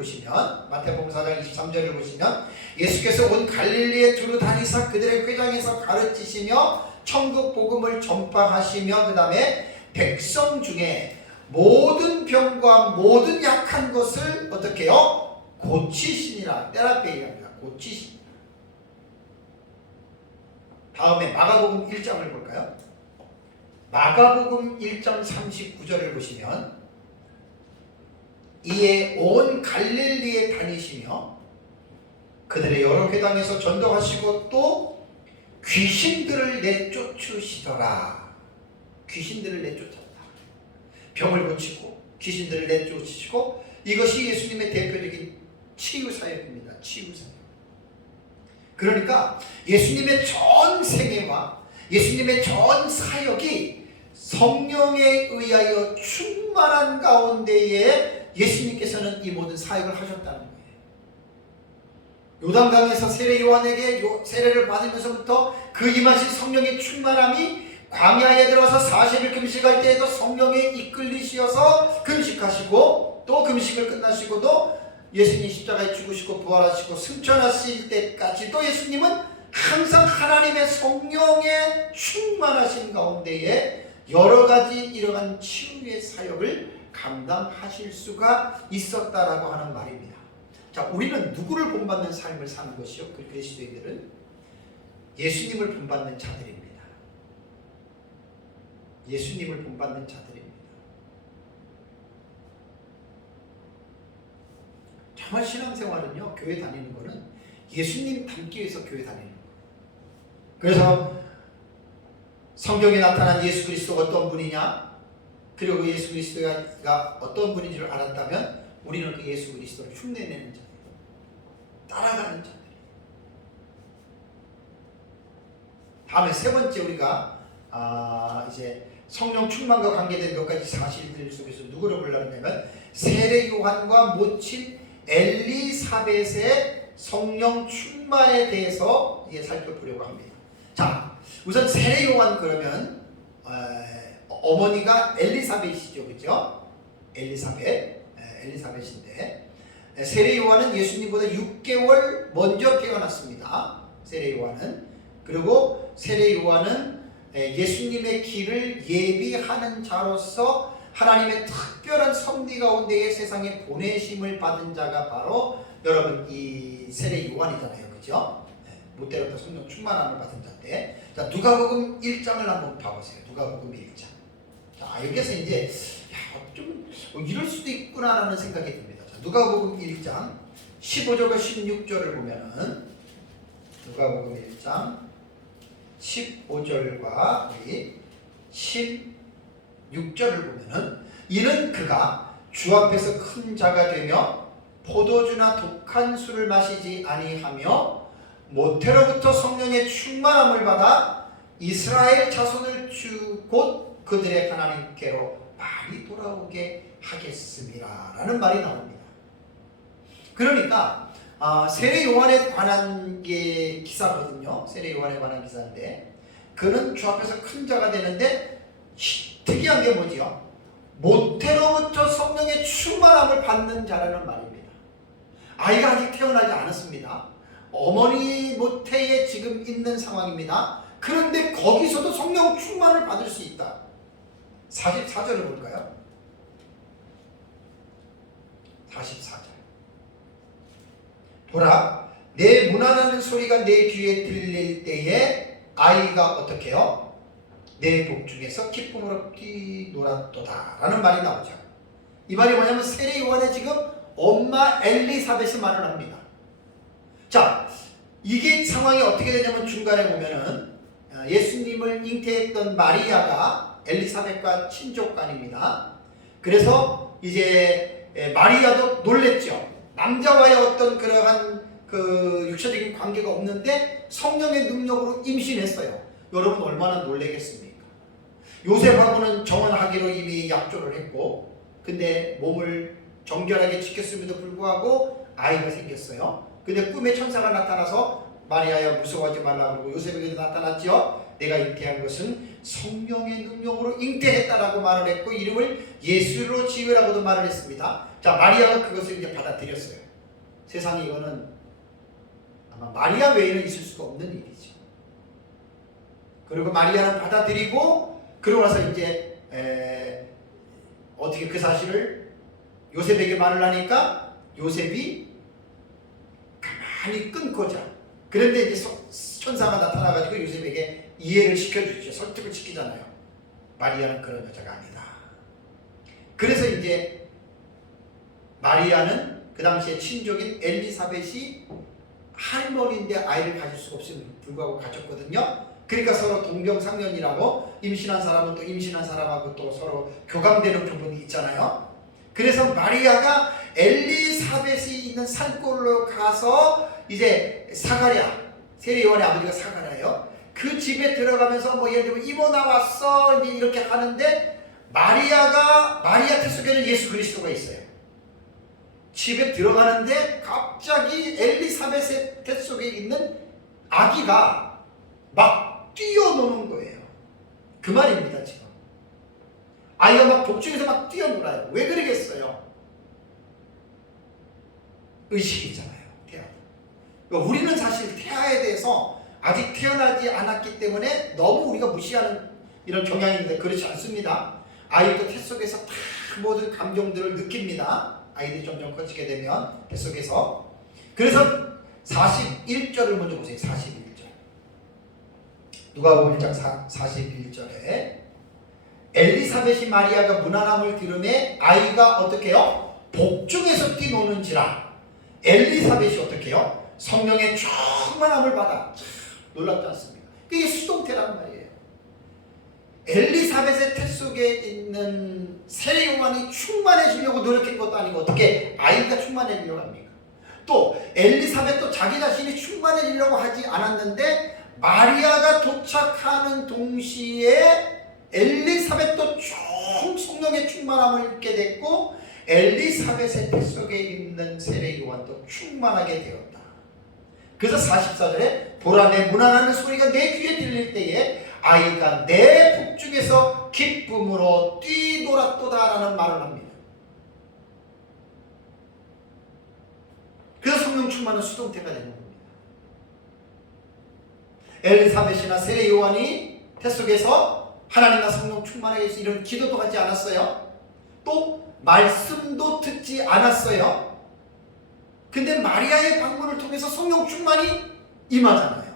보시면 예수께서 온 갈릴리에 두루 다니사 그들의 회당에서 가르치시며 천국 복음을 전파하시며 그 다음에 백성 중에 모든 병과 모든 약한 것을 어떻게 해요? 고치시니라. 테라페이합니다. 고치시니라. 다음에 마가복음 1장을 볼까요? 마가복음 1장 39절을 보시면 이에 온 갈릴리에 다니시며 그들의 여러 회당에서 전도하시고 또 귀신들을 내쫓으시더라. 귀신들을 내쫓았다. 병을 고치고 귀신들을 내쫓으시고 이것이 예수님의 대표적인 치유 사역입니다. 치유 사역. 그러니까 예수님의 전 생애와 예수님의 전 사역이 성령에 의하여 충만한 가운데에 예수님께서는 이 모든 사역을 하셨다는 거예요. 요단강에서 세례 요한에게 세례를 받으면서부터 그 임하신 성령의 충만함이 광야에 들어가서 40일 금식할 때에도 성령에 이끌리시어서 금식하시고 또 금식을 끝나시고도 예수님 십자가에 죽으시고 부활하시고 승천하실 때까지도 예수님은 항상 하나님의 성령의 충만하신 가운데에 여러 가지 이러한 치유의 사역을 감당하실 수가 있었다라고 하는 말입니다. 자, 우리는 누구를 본받는 삶을 사는 것이요? 그 그리스도인들은 예수님을 본받는 자들입니다. 예수님을 본받는 자들입니다. 정말 신앙생활은요, 교회 다니는 거는 예수님 닮기 위해서 교회 다니는 거예요. 그래서 성경에 나타난 예수 그리스도가 어떤 분이냐, 그리고 예수 그리스도가 어떤 분인 줄 알았다면 우리는 그 예수 그리스도를 흉내내는 자예요. 따라가는 자들이에요. 다음에 세 번째 우리가 이제 성령 충만과 관계된 몇 가지 사실들 속에서 누구를 보려냐면 세례 요한과 모친 엘리사벳의 성령 충만에 대해서 이제 살펴보려고 합니다. 자, 우선 세례 요한 그러면 어머니가 엘리사벳이죠, 그렇죠? 엘리사벳인데 세례 요한은 예수님보다 6개월 먼저 태어났습니다. 세례 요한은. 그리고 세례 요한은 예수님의 길을 예비하는 자로서 하나님의 특별한 섭리 가운데에 세상에 보내심을 받은 자가 바로 여러분 이 세례 요한이잖아요, 그렇죠? 못대로부터 성령 충만함을 받은 자인데, 자, 누가복음 1장을 한번 봐보세요. 누가복음 1장. 자, 여기서 이제 좀 이럴 수도 있구나라는 생각이 듭니다. 자, 누가복음 1장 15절과 16절을 보면은 누가복음 1장 15절과 16절을 보면은 이는 그가 주 앞에서 큰 자가 되며 포도주나 독한 술을 마시지 아니하며 모태로부터 성령의 충만함을 받아 이스라엘 자손을 곧 그들의 하나님께로 많이 돌아오게 하겠습니다 라는 말이 나옵니다. 그러니까 세례 요한에 관한 게 기사거든요. 세례 요한에 관한 기사인데 그는 주 앞에서 큰 자가 되는데 특이한 게 뭐지요? 모태로부터 성령의 충만함을 받는 자라는 말입니다. 아이가 아직 태어나지 않았습니다. 어머니 모태에 지금 있는 상황입니다. 그런데 거기서도 성령 충만을 받을 수 있다. 44절을 볼까요? 44절. 보라, 내 문안하는 소리가 내 귀에 들릴 때에 아이가 어떻게 해요? 내 복중에서 기쁨으로 뛰놀았도다 라는 말이 나오죠. 이 말이 뭐냐면 세례 요한의 지금 엄마 엘리사벳이 말을 합니다. 자, 이게 상황이 어떻게 되냐면 중간에 보면은 예수님을 잉태했던 마리아가 엘리사벳과 친족간입니다. 그래서 이제 마리아도 놀랬죠. 남자와의 어떤 그러한 그 육체적인 관계가 없는데 성령의 능력으로 임신했어요. 여러분 얼마나 놀라겠습니까? 요셉하고는 정혼하기로 이미 약조를 했고, 근데 몸을 정결하게 지켰음에도 불구하고 아이가 생겼어요. 근데 꿈에 천사가 나타나서 마리아야 무서워하지 말라 그러고 요셉에게도 나타났죠. 내가 잉태한 것은 성령의 능력으로 잉태했다라고 말을 했고 이름을 예수로 지으라고도 말을 했습니다. 자, 마리아가 그것을 이제 받아들였어요. 세상에 이거는 아마 마리아 외에는 있을 수가 없는 일이죠. 그리고 마리아는 받아들이고 그러고 나서 이제 어떻게 그 사실을 요셉에게 말을 하니까 요셉이 가만히 끊고자. 그런데 이제 천사가 나타나가지고 요셉에게 이해를 시켜주죠. 설득을 시키잖아요. 마리아는 그런 여자가 아니다. 그래서 이제 마리아는 그 당시에 친족인 엘리사벳이 할머니인데 아이를 가질 수가 없음에도 불구하고 가졌거든요. 그러니까 서로 동병상련이라고 임신한 사람은 또 임신한 사람하고 또 서로 교감되는 부분이 있잖아요. 그래서 마리아가 엘리사벳이 있는 산골로 가서 이제 사가랴, 세례 요한의 아버지가 사가랴예요. 그 집에 들어가면서 뭐 예를 들면 이모 나왔어 이제 이렇게 하는데 마리아 태 속에는 예수 그리스도가 있어요. 집에 들어가는데 갑자기 엘리사벳의 태 속에 있는 아기가 막 뛰어노는 거예요. 그 말입니다. 지금 아이가 막 복중에서 막 뛰어놀아요. 왜 그러겠어요? 의식이잖아요. 태아. 그러니까 우리는 사실 태아에 대해서 아직 태어나지 않았기 때문에 너무 우리가 무시하는 이런 경향이 있는데 그렇지 않습니다. 아이도 태 속에서 다 모든 감정들을 느낍니다. 아이들이 점점 커지게 되면 태 속에서. 그래서 41절을 먼저 보세요. 41절. 누가복음 1장 41절에 엘리사벳이 마리아가 무난함을 들음에 아이가 어떻게 해요? 복중에서 뛰노는지라. 엘리사벳이 어떻게 해요? 성령의 충만함을 받아. 참 놀랍지 않습니까? 이게 수동태란 말이에요. 엘리사벳의 태 속에 있는 세례 요한이 충만해지려고 노력한 것도 아니고 어떻게 아이가 충만해지려고 합니까? 또 엘리사벳도 자기 자신이 충만해지려고 하지 않았는데 마리아가 도착하는 동시에 엘리사벳도 성령의 충만함을 입게 됐고 엘리사벳의 태 속에 있는 세례 요한도 충만하게 되었다. 그래서 44절에 보라 내 문안하는 소리가 내 귀에 들릴 때에 아이가 내 복중에서 기쁨으로 뛰놀았도다 라는 말을 합니다. 그래서 성령 충만은 수동태가 되는 겁니다. 엘리사벳이나 세례 요한이 태 속에서 하나님과 성령 충만하게 해서 이런 기도도 하지 않았어요. 또 말씀도 듣지 않았어요. 근데 마리아의 방문을 통해서 성령 충만이 임하잖아요.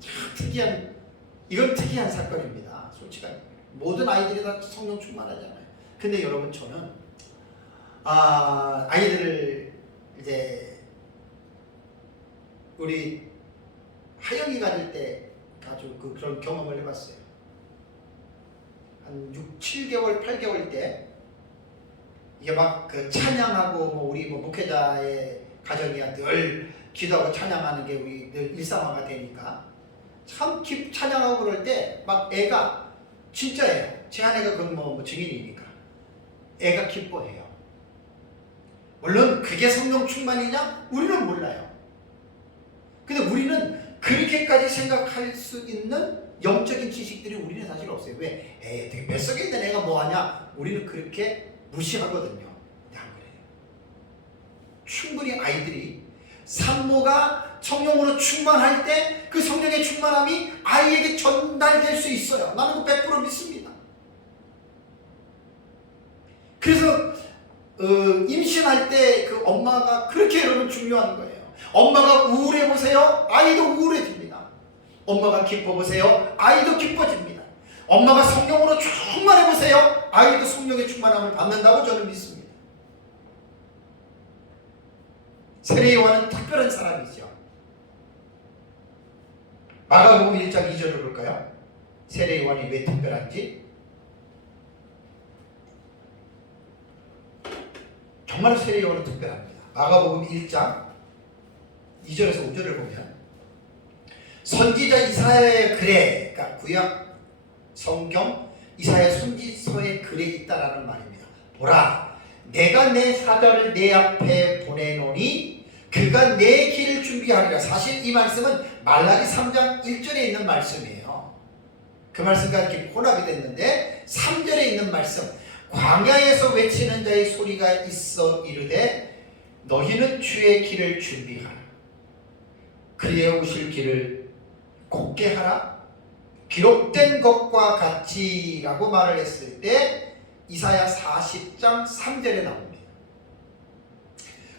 참 특이한, 이건 특이한 사건입니다. 솔직하게 모든 아이들이 다 성령 충만하잖아요. 근데 여러분 저는 아이들을 이제 우리 하영이 가질 때 아주 그런 경험을 해봤어요. 한 6, 7개월, 8개월 때 이게 막 그 찬양하고 뭐 우리 뭐 목회자의 가정이야 늘 기도하고 찬양하는 게 우리 늘 일상화가 되니까 참 찬양하고 그럴 때 막 애가 진짜예요. 제 아내가 그건 뭐 증인이니까 애가 기뻐해요. 물론 그게 성령 충만이냐? 우리는 몰라요. 근데 우리는 그렇게까지 생각할 수 있는 영적인 지식들이 우리는 사실 없어요. 왜? 되게 뱃속에 있는 애가 뭐하냐? 우리는 그렇게 무시하거든요. 근데 안 그래요. 충분히 아이들이 산모가 성령으로 충만할 때 그 성령의 충만함이 아이에게 전달될 수 있어요. 나는 100% 믿습니다. 그래서 임신할 때 그 엄마가 그렇게 여러분 중요한 거예요. 엄마가 우울해 보세요. 아이도 우울해집니다. 엄마가 기뻐 보세요. 아이도 기뻐집니다. 엄마가 성령으로 충만해 보세요. 아이도 성령의 충만함을 받는다고 저는 믿습니다. 세례 요한은 특별한 사람이죠. 마가복음 1장 2절을 볼까요? 세례 요한이 왜 특별한지. 정말 세례 요한은 특별합니다. 마가복음 1장 2절에서 5절을 보면 선지자 이사야의 글에, 그러니까 구약 성경 이사야 선지서의 글에 있다라는 말입니다. 보라, 내가 내 사자를 내 앞에 보내노니 그가 내 길을 준비하리라. 사실 이 말씀은 말라기 3장 1절에 있는 말씀이에요. 그 말씀과 이렇게 혼합이 됐는데 3절에 있는 말씀, 광야에서 외치는 자의 소리가 있어 이르되 너희는 주의 길을 준비하라. 그의 오실 길을 곧게 하라. 기록된 것과 같이라고 말을 했을 때 이사야 40장 3절에 나옵니다.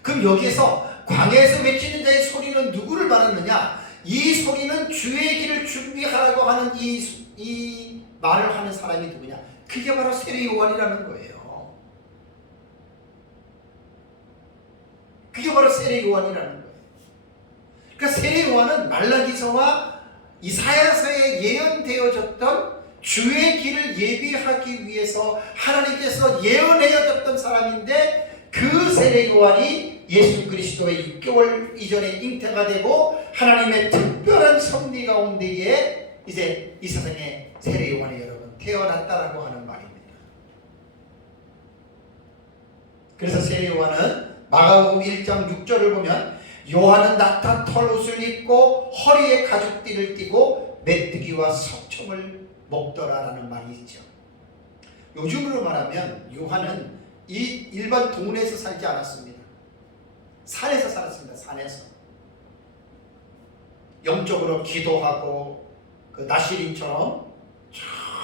그럼 여기에서 광야에서 외치는 자의 소리는 누구를 말하느냐? 이 소리는 주의 길을 준비하라고 하는 이 말을 하는 사람이 누구냐? 그게 바로 세례 요한이라는 거예요. 그게 바로 세례 요한이라는 거예요. 그러니까 세례 요한은 말라기서와 이사야서에 예언되어졌던 주의 길을 예비하기 위해서 하나님께서 예언하여졌던 사람인데, 그 세례 요한이 예수 그리스도의 6개월 이전에 잉태가 되고 하나님의 특별한 섭리 가운데에 이제 이 세상에 세례 요한이 여러분 태어났다라고 하는 말입니다. 그래서 세례 요한은 마가복음 1장 6절을 보면 요한은 낙타 털옷을 입고 허리에 가죽띠를 띠고 메뚜기와 석청을 먹더라라는 말이 있죠. 요즘으로 말하면 요한은 이 일반 동네에서 살지 않았습니다. 산에서 살았습니다. 산에서 영적으로 기도하고 그 나시린처럼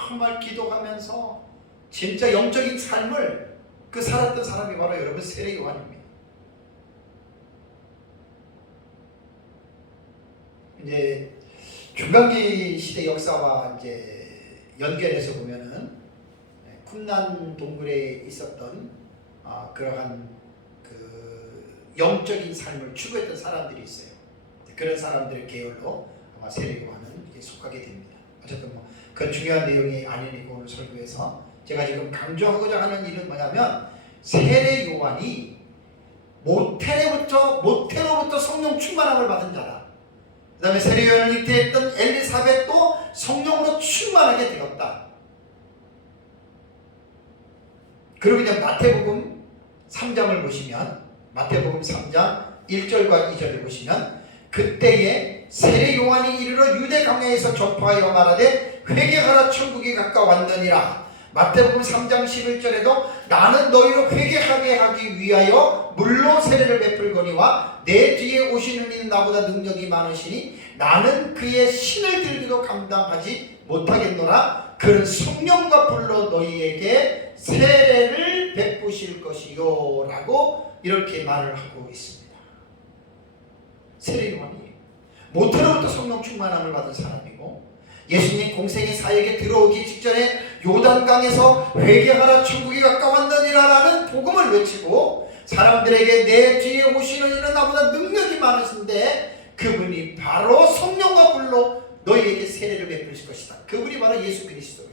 정말 기도하면서 진짜 영적인 삶을 그 살았던 사람이 바로 여러분 세례 요한입니다. 이제 중간기 시대 역사와 이제 연결해서 보면은 쿰란 동굴에 있었던 그러한 그 영적인 삶을 추구했던 사람들이 있어요. 그런 사람들의 계열로 아마 세례 요한은 속하게 됩니다. 어쨌든 뭐 그 중요한 내용이 아니니까 오늘 설교에서 제가 지금 강조하고자 하는 일은 뭐냐면, 세례 요한이 모태로부터 성령 충만함을 받은 자다. 그 다음에 세례 요한을 잉태했던 엘리사벳도 성령으로 충만하게 되었다. 그리고 이제 마태복음 3장을 보시면, 마태복음 3장 1절과 2절을 보시면, 그때에 세례 요한이 이르러 유대 광야에서 전파하여 말하되 회개하라 천국이 가까웠느니라. 마태복음 3장 11절에도 나는 너희로 회개하게 하기 위하여 물로 세례를 베풀거니와 내 뒤에 오시는 이는 나보다 능력이 많으시니 나는 그의 신을 들기도 감당하지 못하겠노라. 그는 성령과 불로 너희에게 세례를 베푸실 것이요 라고 이렇게 말을 하고 있습니다. 세례 요한이 모태로부터 성령 충만함을 받은 사람이고, 예수님 공생의 사역에 들어오기 직전에 요단강에서 회개하라 천국이 가까웠느니라 라는 복음을 외치고 사람들에게 내 뒤에 오시는 이는 나보다 능력이 많으신데 그분이 바로 성령과 불로 너희에게 세례를 베푸실 것이다. 그분이 바로 예수 그리스도예요.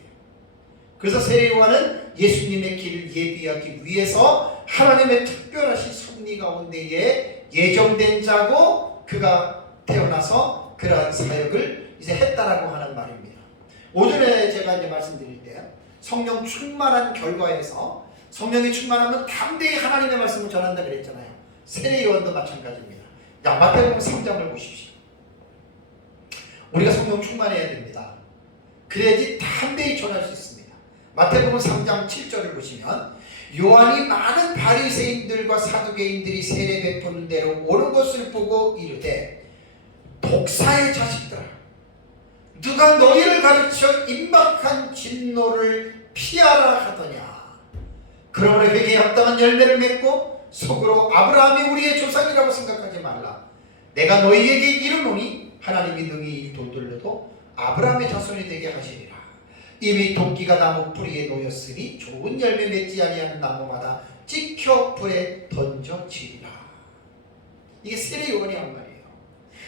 그래서 세례 요한은 예수님의 길을 예비하기 위해서 하나님의 특별하신 섭리 가운데에 예정된 자고, 그가 태어나서 그러한 사역을 이제 했다라고 하는 말입니다. 오전에 제가 이제 말씀드릴 때 성령 충만한 결과에서, 성령이 충만하면 담대히 하나님의 말씀을 전한다 그랬잖아요. 세례 요한도 마찬가지입니다. 자, 마태복음 3장을 보십시오. 우리가 성령 충만해야 됩니다. 그래야지 담대히 전할 수 있습니다. 마태복음 3장 7절을 보시면, 요한이 많은 바리새인들과 사두개인들이 세례 베푸는 대로 오는 것을 보고 이르되 독사의 자식들아, 누가 너희를 가르쳐 임박한 진노를 피하라 하더냐. 그러므로 회개에 합당한 열매를 맺고 속으로 아브라함이 우리의 조상이라고 생각하지 말라. 내가 너희에게 이르노니 하나님이 능히 돌들려도 아브라함의 자손이 되게 하시리라. 이미 도끼가 나무 뿌리에 놓였으니 좋은 열매 맺지 아니하는 나무마다 찍혀 불에 던져지리라. 이게 세례 요한이 한 말이에요.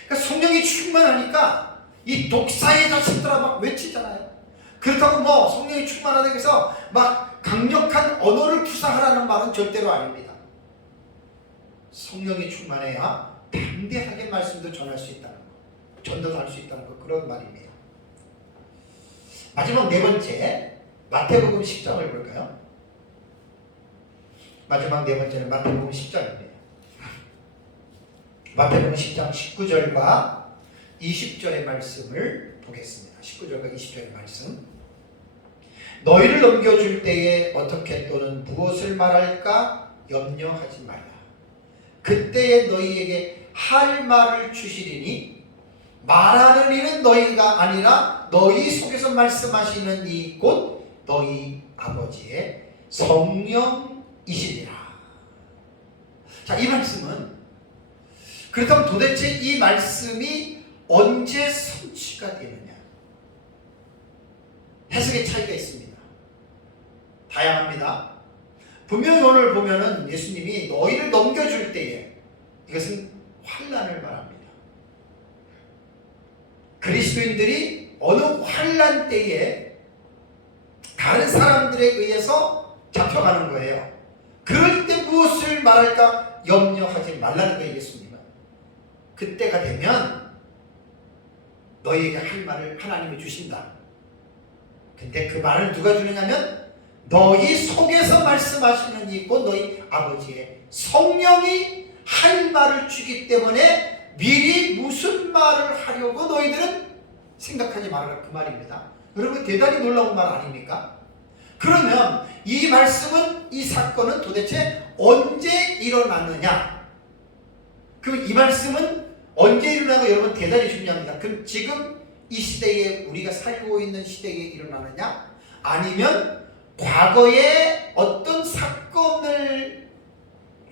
그러니까 성령이 충만하니까 이 독사의 자식들아 막 외치잖아요. 그렇다고 뭐 성령이 충만하다고 해서 막 강력한 언어를 구사하라는 말은 절대로 아닙니다. 성령이 충만해야 담대하게 말씀도 전할 수 있다는 거, 전도도 할 수 있다는 거, 그런 말입니다. 마지막 네 번째, 마태복음 10장을 볼까요? 마지막 네 번째는 마태복음 10장입니다. 마태복음 10장 19절과 20절의 말씀을 보겠습니다. 19절과 20절의 말씀. 너희를 넘겨줄 때에 어떻게 또는 무엇을 말할까 염려하지 말라. 그때에 너희에게 할 말을 주시리니 말하는 이는 너희가 아니라 너희 속에서 말씀하시는 이 곧 너희 아버지의 성령이시니라. 자, 이 말씀은 그렇다면 도대체 이 말씀이 언제 성취가 되느냐? 해석의 차이가 있습니다. 다양합니다. 분명히 오늘 보면은 예수님이 너희를 넘겨줄 때에, 이것은 환난을 말합니다. 그리스도인들이 어느 환난 때에 다른 사람들에 의해서 잡혀가는 거예요. 그럴 때 무엇을 말할까 염려하지 말라는 거예요. 예수님은 그때가 되면 너희에게 할 말을 하나님이 주신다. 근데 그 말을 누가 주느냐면 너희 속에서 말씀하시는 이고 너희 아버지의 성령이 할 말을 주기 때문에 미리 무슨 말을 하려고 너희들은 생각하지 말아라, 그 말입니다. 여러분, 대단히 놀라운 말 아닙니까? 그러면 이 말씀은, 이 사건은 도대체 언제 일어나느냐? 그럼 이 말씀은 언제 일어나고, 여러분 대단히 중요합니다. 그럼 지금 이 시대에, 우리가 살고 있는 시대에 일어나느냐? 아니면 과거에 어떤 사건을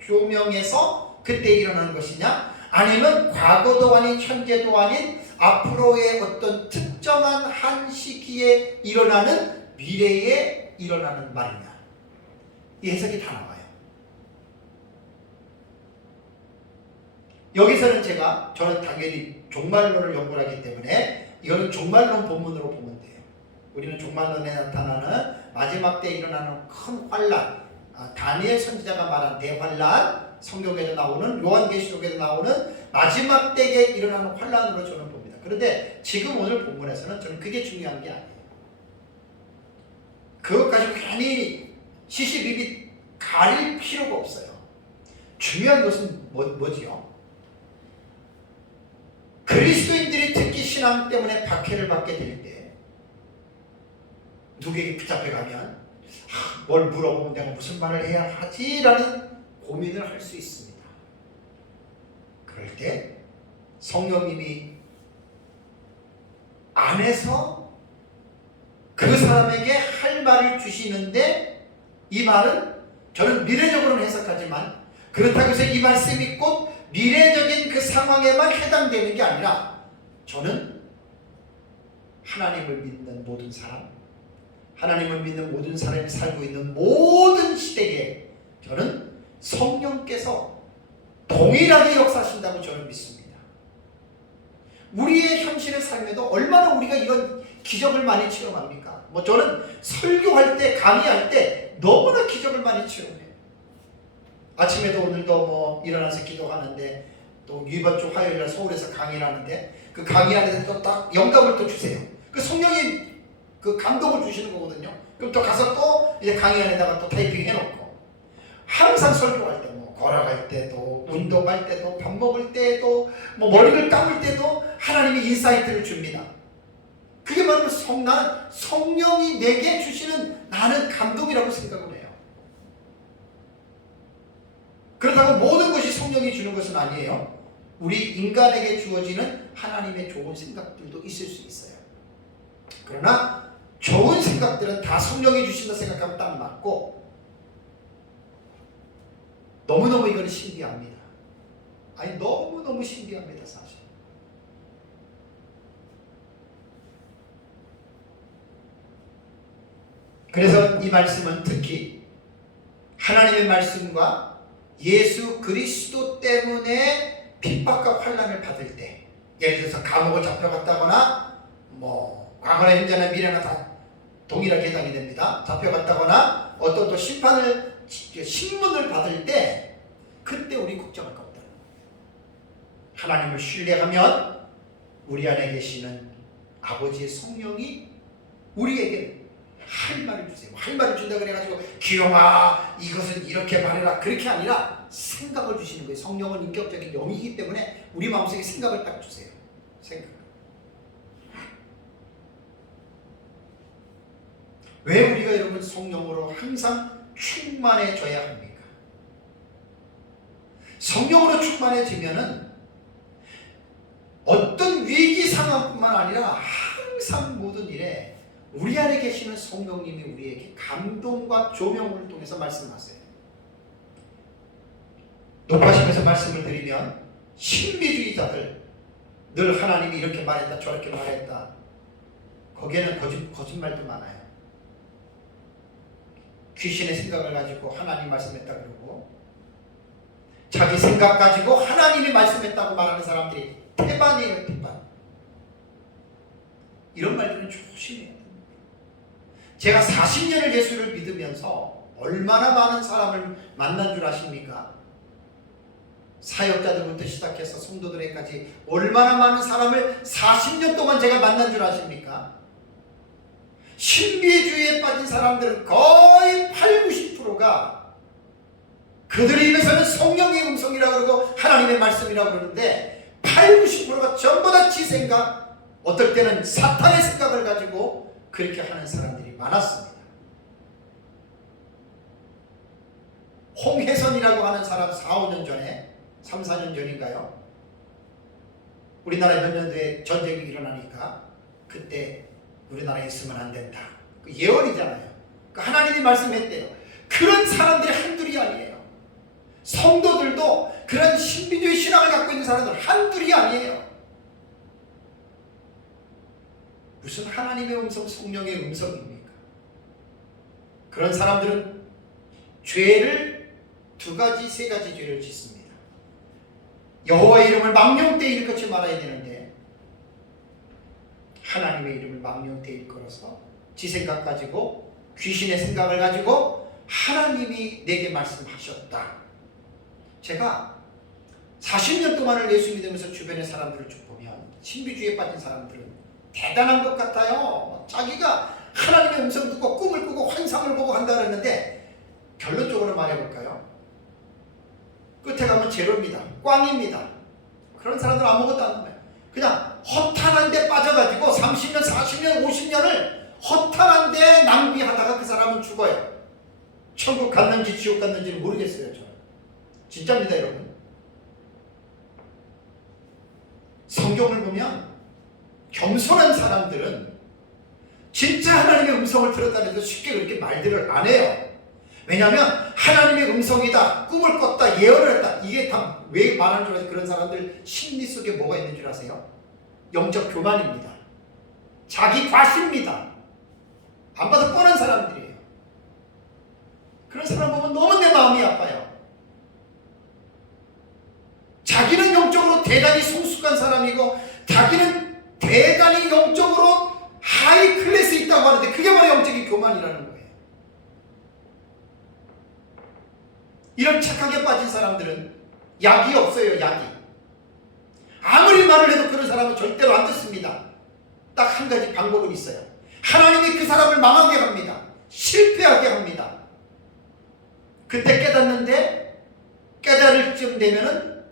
조명해서 그때 일어나는 것이냐? 아니면 과거도 아닌 현재도 아닌 앞으로의 어떤 특정한 한 시기에 일어나는, 미래에 일어나는 말이냐? 이 해석이 다 나와요. 여기서는 저는 당연히 종말론을 연구를 하기 때문에 이거는 종말론 본문으로 보면 돼요. 우리는 종말론에 나타나는 마지막 때 일어나는 큰 환란, 다니엘 선지자가 말한 대환란, 성경에도 나오는, 요한계시록에도 나오는 마지막 때에 일어나는 환란으로 저는 봅니다. 그런데 지금 오늘 본문에서는 저는 그게 중요한 게 아니에요. 그것 가지고 괜히 시시비비 가릴 필요가 없어요. 중요한 것은 뭐지요? 그리스도인들이 특히 신앙 때문에 박해를 받게 될 때 누구에게 붙잡혀가면 뭘 물어보면 내가 무슨 말을 해야 하지라는 고민을 할 수 있습니다. 그럴 때 성령님이 안에서 그 사람에게 할 말을 주시는데, 이 말은 저는 미래적으로는 해석하지만 그렇다고 해서 이 말씀이 꼭 미래적인 그 상황에만 해당되는 게 아니라, 저는 하나님을 믿는 모든 사람, 하나님을 믿는 모든 사람이 살고 있는 모든 시대에 저는 성령께서 동일하게 역사하신다고 저는 믿습니다. 우리의 현실의 삶에도 얼마나 우리가 이런 기적을 많이 체험합니까? 저는 설교할 때, 강의할 때 너무나 기적을 많이 체험해요. 아침에도 오늘도 일어나서 기도하는데, 또 이번 주 화요일날 서울에서 강의를 하는데, 그 강의 안에서 또 딱 영감을 또 주세요. 그 성령이 그 감동을 주시는 거거든요. 그럼 또 가서 또 이제 강의 안에다가 또 타이핑 해놓고, 항상 설교할 때, 걸어갈 때도, 운동할 때도, 밥 먹을 때도, 머리를 감을 때도 하나님이 인사이트를 줍니다. 그게 바로 성령이 내게 주시는, 나는 감동이라고 생각을 해요. 그렇다고 모든 것이 성령이 주는 것은 아니에요. 우리 인간에게 주어지는 하나님의 좋은 생각들도 있을 수 있어요. 그러나 좋은 생각들은 다 성령이 주신다 생각하면 딱 맞고, 너무너무 이거는 신기합니다. 아니 너무너무 신기합니다 사실. 그래서 이 말씀은 특히 하나님의 말씀과 예수 그리스도 때문에 핍박과 환난을 받을 때, 예를 들어서 감옥을 잡혀갔다거나 과거나 현재나 미래나 다 동일하게 해당이 됩니다. 잡혀갔다거나 어떤 또 신문을 받을 때 그때 우리 걱정할 거 없다. 하나님을 신뢰하면 우리 안에 계시는 아버지의 성령이 우리에게 할 말을 주세요. 할 말을 준다 그래가지고 기용아 이것은 이렇게 말해라 그렇게 아니라 생각을 주시는 거예요. 성령은 인격적인 영이기 때문에 우리 마음속에 생각을 딱 주세요. 생각. 왜 우리가 여러분 성령으로 항상 충만해져야 합니까? 성령으로 충만해지면은 어떤 위기 상황뿐만 아니라 항상 모든 일에 우리 안에 계시는 성령님이 우리에게 감동과 조명을 통해서 말씀하세요. 높아지면서 말씀을 드리면 신비주의자들 늘 하나님이 이렇게 말했다 저렇게 말했다 거기에는 거짓말도 많아요. 귀신의 생각을 가지고 하나님 말씀했다 그러고 자기 생각 가지고 하나님이 말씀했다고 말하는 사람들이 태반이에요. 태반. 이런 말들은 조심해야 됩니다. 제가 40년을 예수를 믿으면서 얼마나 많은 사람을 만난 줄 아십니까? 사역자들부터 시작해서 성도들에게까지 얼마나 많은 사람을 40년 동안 제가 만난 줄 아십니까? 신비주의에 빠진 사람들은 거의 80~90%가 그들의 입에서는 성령의 음성이라고 그러고 하나님의 말씀이라고 그러는데 80~90%가 전부 다 지 생각, 어떨 때는 사탄의 생각을 가지고 그렇게 하는 사람들이 많았습니다. 홍혜선이라고 하는 사람 4~5년 전에 3~4년 전인가요? 우리나라 몇 년도에 전쟁이 일어나니까 그때 우리나라에 있으면 안 된다. 그 예언이잖아요. 그 하나님이 말씀했대요. 그런 사람들이 한둘이 아니에요. 성도들도 그런 신비주의 신앙을 갖고 있는 사람들 한둘이 아니에요. 무슨 하나님의 음성, 성령의 음성입니까? 그런 사람들은 죄를 2가지, 3가지 죄를 짓습니다. 여호와의 이름을 망령되이 일컫지 말아야 되는데 하나님의 이름을 망령되이 일컬어서 지 생각 가지고 귀신의 생각을 가지고 하나님이 내게 말씀하셨다. 제가 40년 동안을 예수 믿으면서 주변의 사람들을 쭉 보면 신비주의에 빠진 사람들은 대단한 것 같아요. 자기가 하나님의 음성 듣고 꿈을 꾸고 환상을 보고 한다 그랬는데 결론적으로 말해볼까요? 끝에 가면 제로입니다. 꽝입니다. 그런 사람들은 아무것도 안 합니다. 그냥 허탄한 데 빠져가지고 30년, 40년, 50년을 허탄한 데 낭비하다가 그 사람은 죽어요. 천국 갔는지 지옥 갔는지는 모르겠어요. 저는 진짜입니다 여러분. 성경을 보면 겸손한 사람들은 진짜 하나님의 음성을 들었다고 해도 쉽게 그렇게 말들을 안 해요. 왜냐하면 하나님의 음성이다, 꿈을 꿨다, 예언을 했다, 이게 다 왜 말하는 줄 아세요? 그런 사람들 심리 속에 뭐가 있는 줄 아세요? 영적 교만입니다. 자기 과시입니다. 안 봐도 뻔한 사람들이에요. 그런 사람 보면 너무 내 마음이 아파요. 자기는 영적으로 대단히 성숙한 사람이고 자기는 대단히 영적으로 하이 클래스에 있다고 하는데 그게 바로 영적인 교만이라는 거예요. 이런 착하게 빠진 사람들은 약이 없어요. 약이. 아무리 말을 해도 그런 사람은 절대로 안 듣습니다. 딱 한 가지 방법은 있어요. 하나님이 그 사람을 망하게 합니다. 실패하게 합니다. 그때 깨닫는데 깨달을 쯤 되면은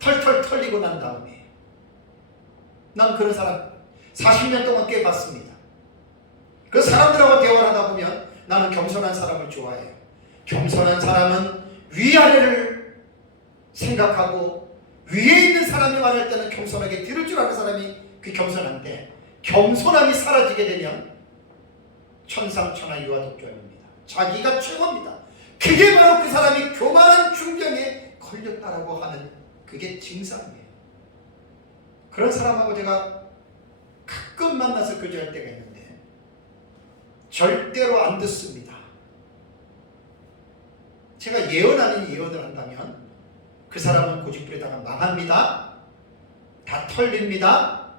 털털 털리고 난 다음에 난 그런 사람 40년 동안 꽤 봤습니다. 그 사람들하고 대화를 하다 보면 나는 겸손한 사람을 좋아해요. 겸손한 사람은 위아래를 생각하고 위에 있는 사람이 말할 때는 겸손하게 들을 줄 아는 사람이 그 겸손한데 겸손함이 사라지게 되면 천상천하 유아독존입니다. 자기가 최고입니다. 그게 바로 그 사람이 교만한 중병에 걸렸다라고 하는 그게 증상이에요. 그런 사람하고 제가 가끔 만나서 교제할 때가 있는데 절대로 안 듣습니다. 제가 예언 아닌 예언을 한다면 그 사람은 고집부리다가 망합니다. 다 털립니다.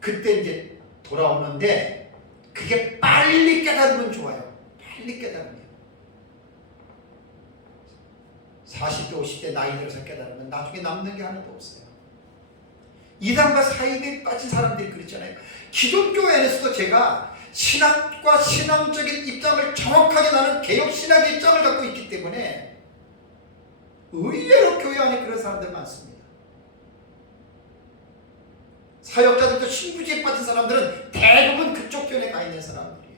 그때 이제 돌아오는데 그게 빨리 깨달으면 좋아요. 빨리 깨달으면 40대 50대 나이 들어서 깨달으면 나중에 남는 게 하나도 없어요. 이단과 사입에 빠진 사람들이 그랬잖아요. 기독교 안에서도 제가 신학과 신앙적인 입장을 정확하게 나는 개혁신학의 입장을 갖고 있기 때문에 의외로 교회 안에 그런 사람들 많습니다. 사역자들도 신부지에 빠진 사람들은 대부분 그쪽 견에 가 있는 사람들이에요.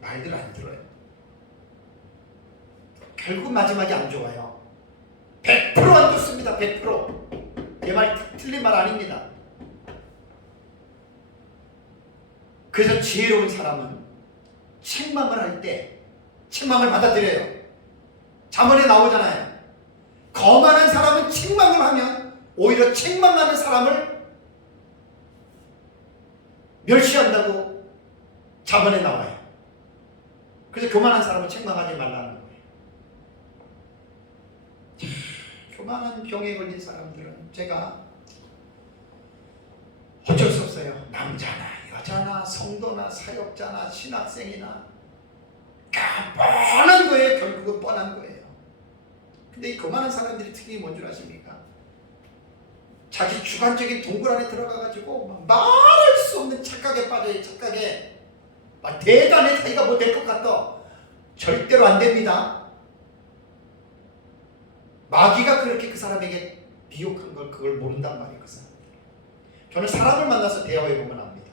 말들 안 들어요. 결국 마지막이 안 좋아요. 100% 안 좋습니다. 100%. 제 말 틀린 말 아닙니다. 그래서 지혜로운 사람은 책망을 할 때 책망을 받아들여요. 잠언에 나오잖아요. 거만한 사람은 책망을 하면 오히려 책망하는 사람을 멸시한다고 잠언에 나와요. 그래서 교만한 사람은 책망하지 말라는 거예요. 교만한 병에 걸린 사람들은 제가 어쩔 수 없어요. 남자나 여자나 성도나 사역자나 신학생이나 뻔한 거예요. 결국은 뻔한 거예요. 근데 이 교만한 사람들이 특징이 뭔 줄 아십니까? 자기 주관적인 동굴 안에 들어가가지고 말할 수 없는 착각에 빠져요. 착각에 막 대단해. 자기가 뭐 될 것 같다. 절대로 안 됩니다. 마귀가 그렇게 그 사람에게 미혹한 걸 그걸 모른단 말이에요. 그 사람. 저는 사람을 만나서 대화해보면 압니다.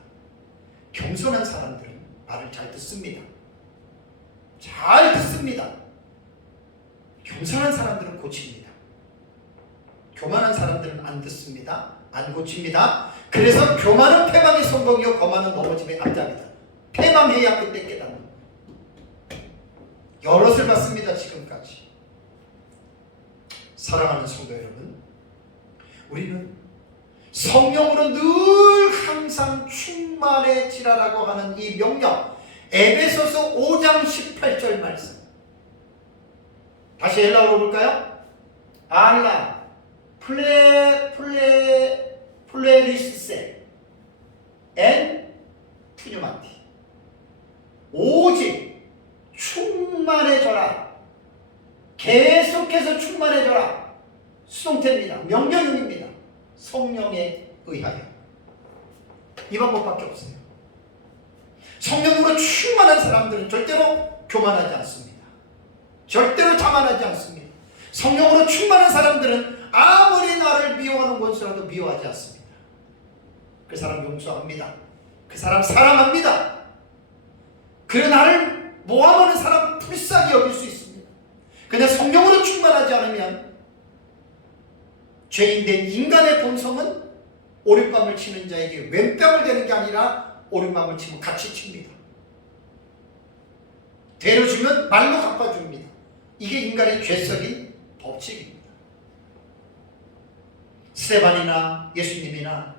겸손한 사람들은 말을 잘 듣습니다. 잘 듣습니다. 겸손한 사람들은 고칩니다. 교만한 사람들은 안 듣습니다. 안 고칩니다. 그래서 교만은 패망의 성공이요 거만은 넘어짐의 앞잡이다. 패망해야 그때 깨닫는 거예요. 여럿을 봤습니다. 지금까지. 사랑하는 성도 여러분, 우리는 성령으로 늘 항상 충만해지라라고 하는 이 명령, 에베소서 5장 18절 말씀. 다시 헬라어로 볼까요? 알라 플레리스세 엔 푸뉴마티. 오직 충만해져라. 계속해서 충만해져라. 수동태입니다. 명령형입니다. 성령에 의하여. 이 방법밖에 없어요. 성령으로 충만한 사람들은 절대로 교만하지 않습니다. 절대로 자만하지 않습니다. 성령으로 충만한 사람들은 아무리 나를 미워하는 원수라도 미워하지 않습니다. 그 사람 용서합니다. 그 사람 사랑합니다. 그래 나를 모함하는 사람 불쌍히 여길 수 있습니다. 근데 성령으로 충만하지 않으면 죄인된 인간의 본성은 오른밤을 치는 자에게 왼뺨을 대는 게 아니라 오른밤을 치면 같이 칩니다. 대로 주면 말로 갚아줍니다. 이게 인간의 죄성인 법칙입니다. 스테반이나 예수님이나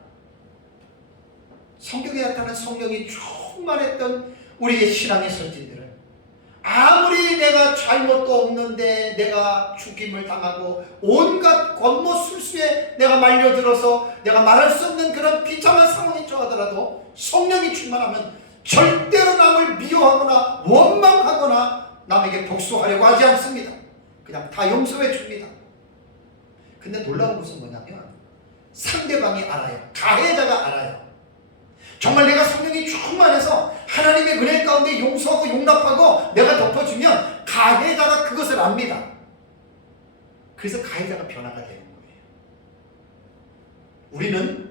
성경에 나타난 성령이 충만했던 우리의 신앙의 선진들은 아무리 내가 잘못도 없는데 내가 죽임을 당하고 온갖 권모술수에 내가 말려들어서 내가 말할 수 없는 그런 비참한 상황이 처하더라도 성령이 충만하면 절대로 남을 미워하거나 원망하거나 남에게 복수하려고 하지 않습니다. 그냥 다 용서해 줍니다. 근데 놀라운 것은 뭐냐면 상대방이 알아요. 가해자가 알아요. 정말 내가 성령이 충만해서 하나님의 은혜 가운데 용서하고 용납하고 내가 덮어주면 가해자가 그것을 압니다. 그래서 가해자가 변화가 되는 거예요. 우리는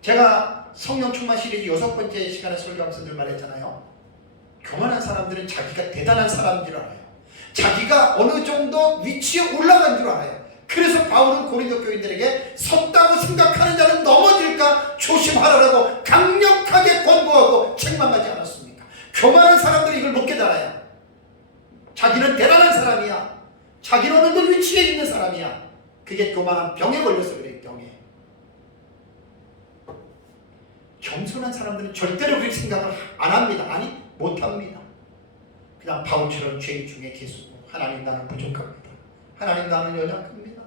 제가 성령 충만 시리즈 6번째 시간에 설교하면서 늘 말했잖아요. 교만한 사람들은 자기가 대단한 사람인 줄 알아요. 자기가 어느 정도 위치에 올라간 줄 알아요. 그래서 바울은 고린도 교인들에게 섰다고 생각하는 자는 넘어질까 조심하라라고 강력하게 권고하고 책망하지 않았습니까? 교만한 사람들이 이걸 못 깨달아요. 자기는 대단한 사람이야. 자기는 어느 그 위치에 있는 사람이야. 그게 교만한 병에 걸려서 그래요. 병에. 겸손한 사람들은 절대로 그렇게 생각을 안 합니다. 아니 못합니다. 그냥 바울처럼 죄 중에 계수고 하나님 나는 부족합니다. 하나님 나는 연약합니다.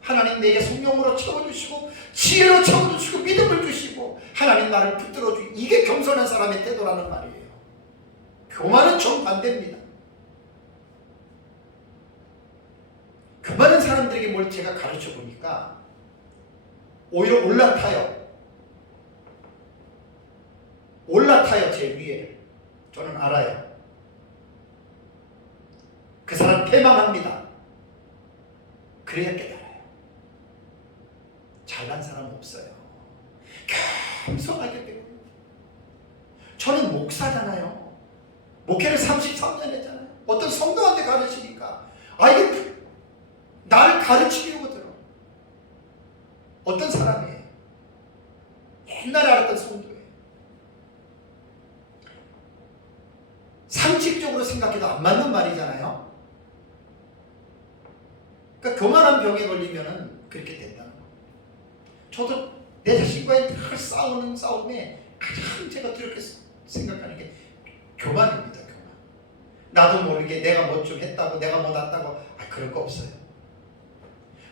하나님 내게 성령으로 채워주시고 지혜로 채워주시고 믿음을 주시고 하나님 나를 붙들어주고 이게 겸손한 사람의 태도라는 말이에요. 교만은 정반대입니다. 교만한 사람들에게 뭘 제가 가르쳐 보니까 오히려 올라타요 제 위에. 저는 알아요. 그 사람 패망합니다. 그래야 깨달아요. 잘난 사람 없어요. 겸손하게 배워요. 저는 목사잖아요. 목회를 33년 했잖아요. 어떤 성도한테 가르치니까 이게 나를 가르치려고 들어. 어떤 사람이에요? 옛날에 알았던 성도예요. 상식적으로 생각해도 안 맞는 말이잖아요. 그러니까 교만한 병에 걸리면은 그렇게 된다는 거예요. 저도 내 자신과의 늘 싸우는 싸움에 가장 제가 두렵게 생각하는 게 교만입니다. 교만. 나도 모르게 내가 뭐 좀 했다고 내가 뭐 났다고 그럴 거 없어요.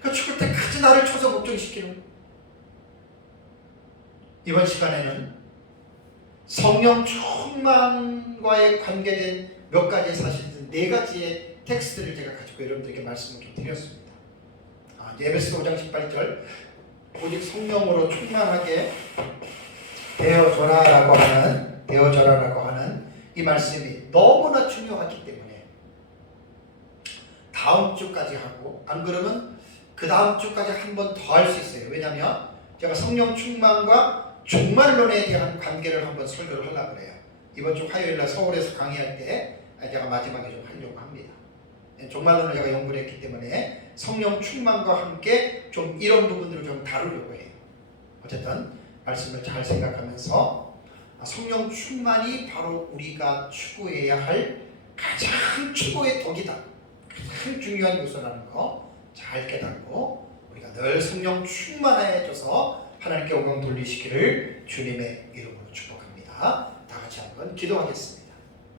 그러니까 죽을 때까지 나를 쳐서 걱정시키는 거예요. 이번 시간에는 성령 충만과의 관계된 몇 가지의 사실, 네 가지의 텍스트를 제가 가지고 여러분들에게 말씀을 좀 드렸습니다. 에베소서 5장 18절 오직 성령으로 충만하게 되어져라라고 하는 이 말씀이 너무나 중요하기 때문에 다음 주까지 하고 안 그러면 그 다음 주까지 한 번 더 할 수 있어요. 왜냐하면 제가 성령 충만과 종말론에 대한 관계를 한번 설교를 하려고 그래요. 이번 주 화요일날 서울에서 강의할 때 제가 마지막에 좀 하려고 합니다. 종말론을 제가 연구를 했기 때문에 성령 충만과 함께 좀 이런 부분들을 좀 다루려고 해요. 어쨌든 말씀을 잘 생각하면서 성령 충만이 바로 우리가 추구해야 할 가장 최고의 덕이다. 가장 중요한 요소라는 거 잘 깨닫고 우리가 늘 성령 충만해져서 하나님께 영광 돌리시기를 주님의 이름으로 축복합니다. 다 같이 한번 기도하겠습니다.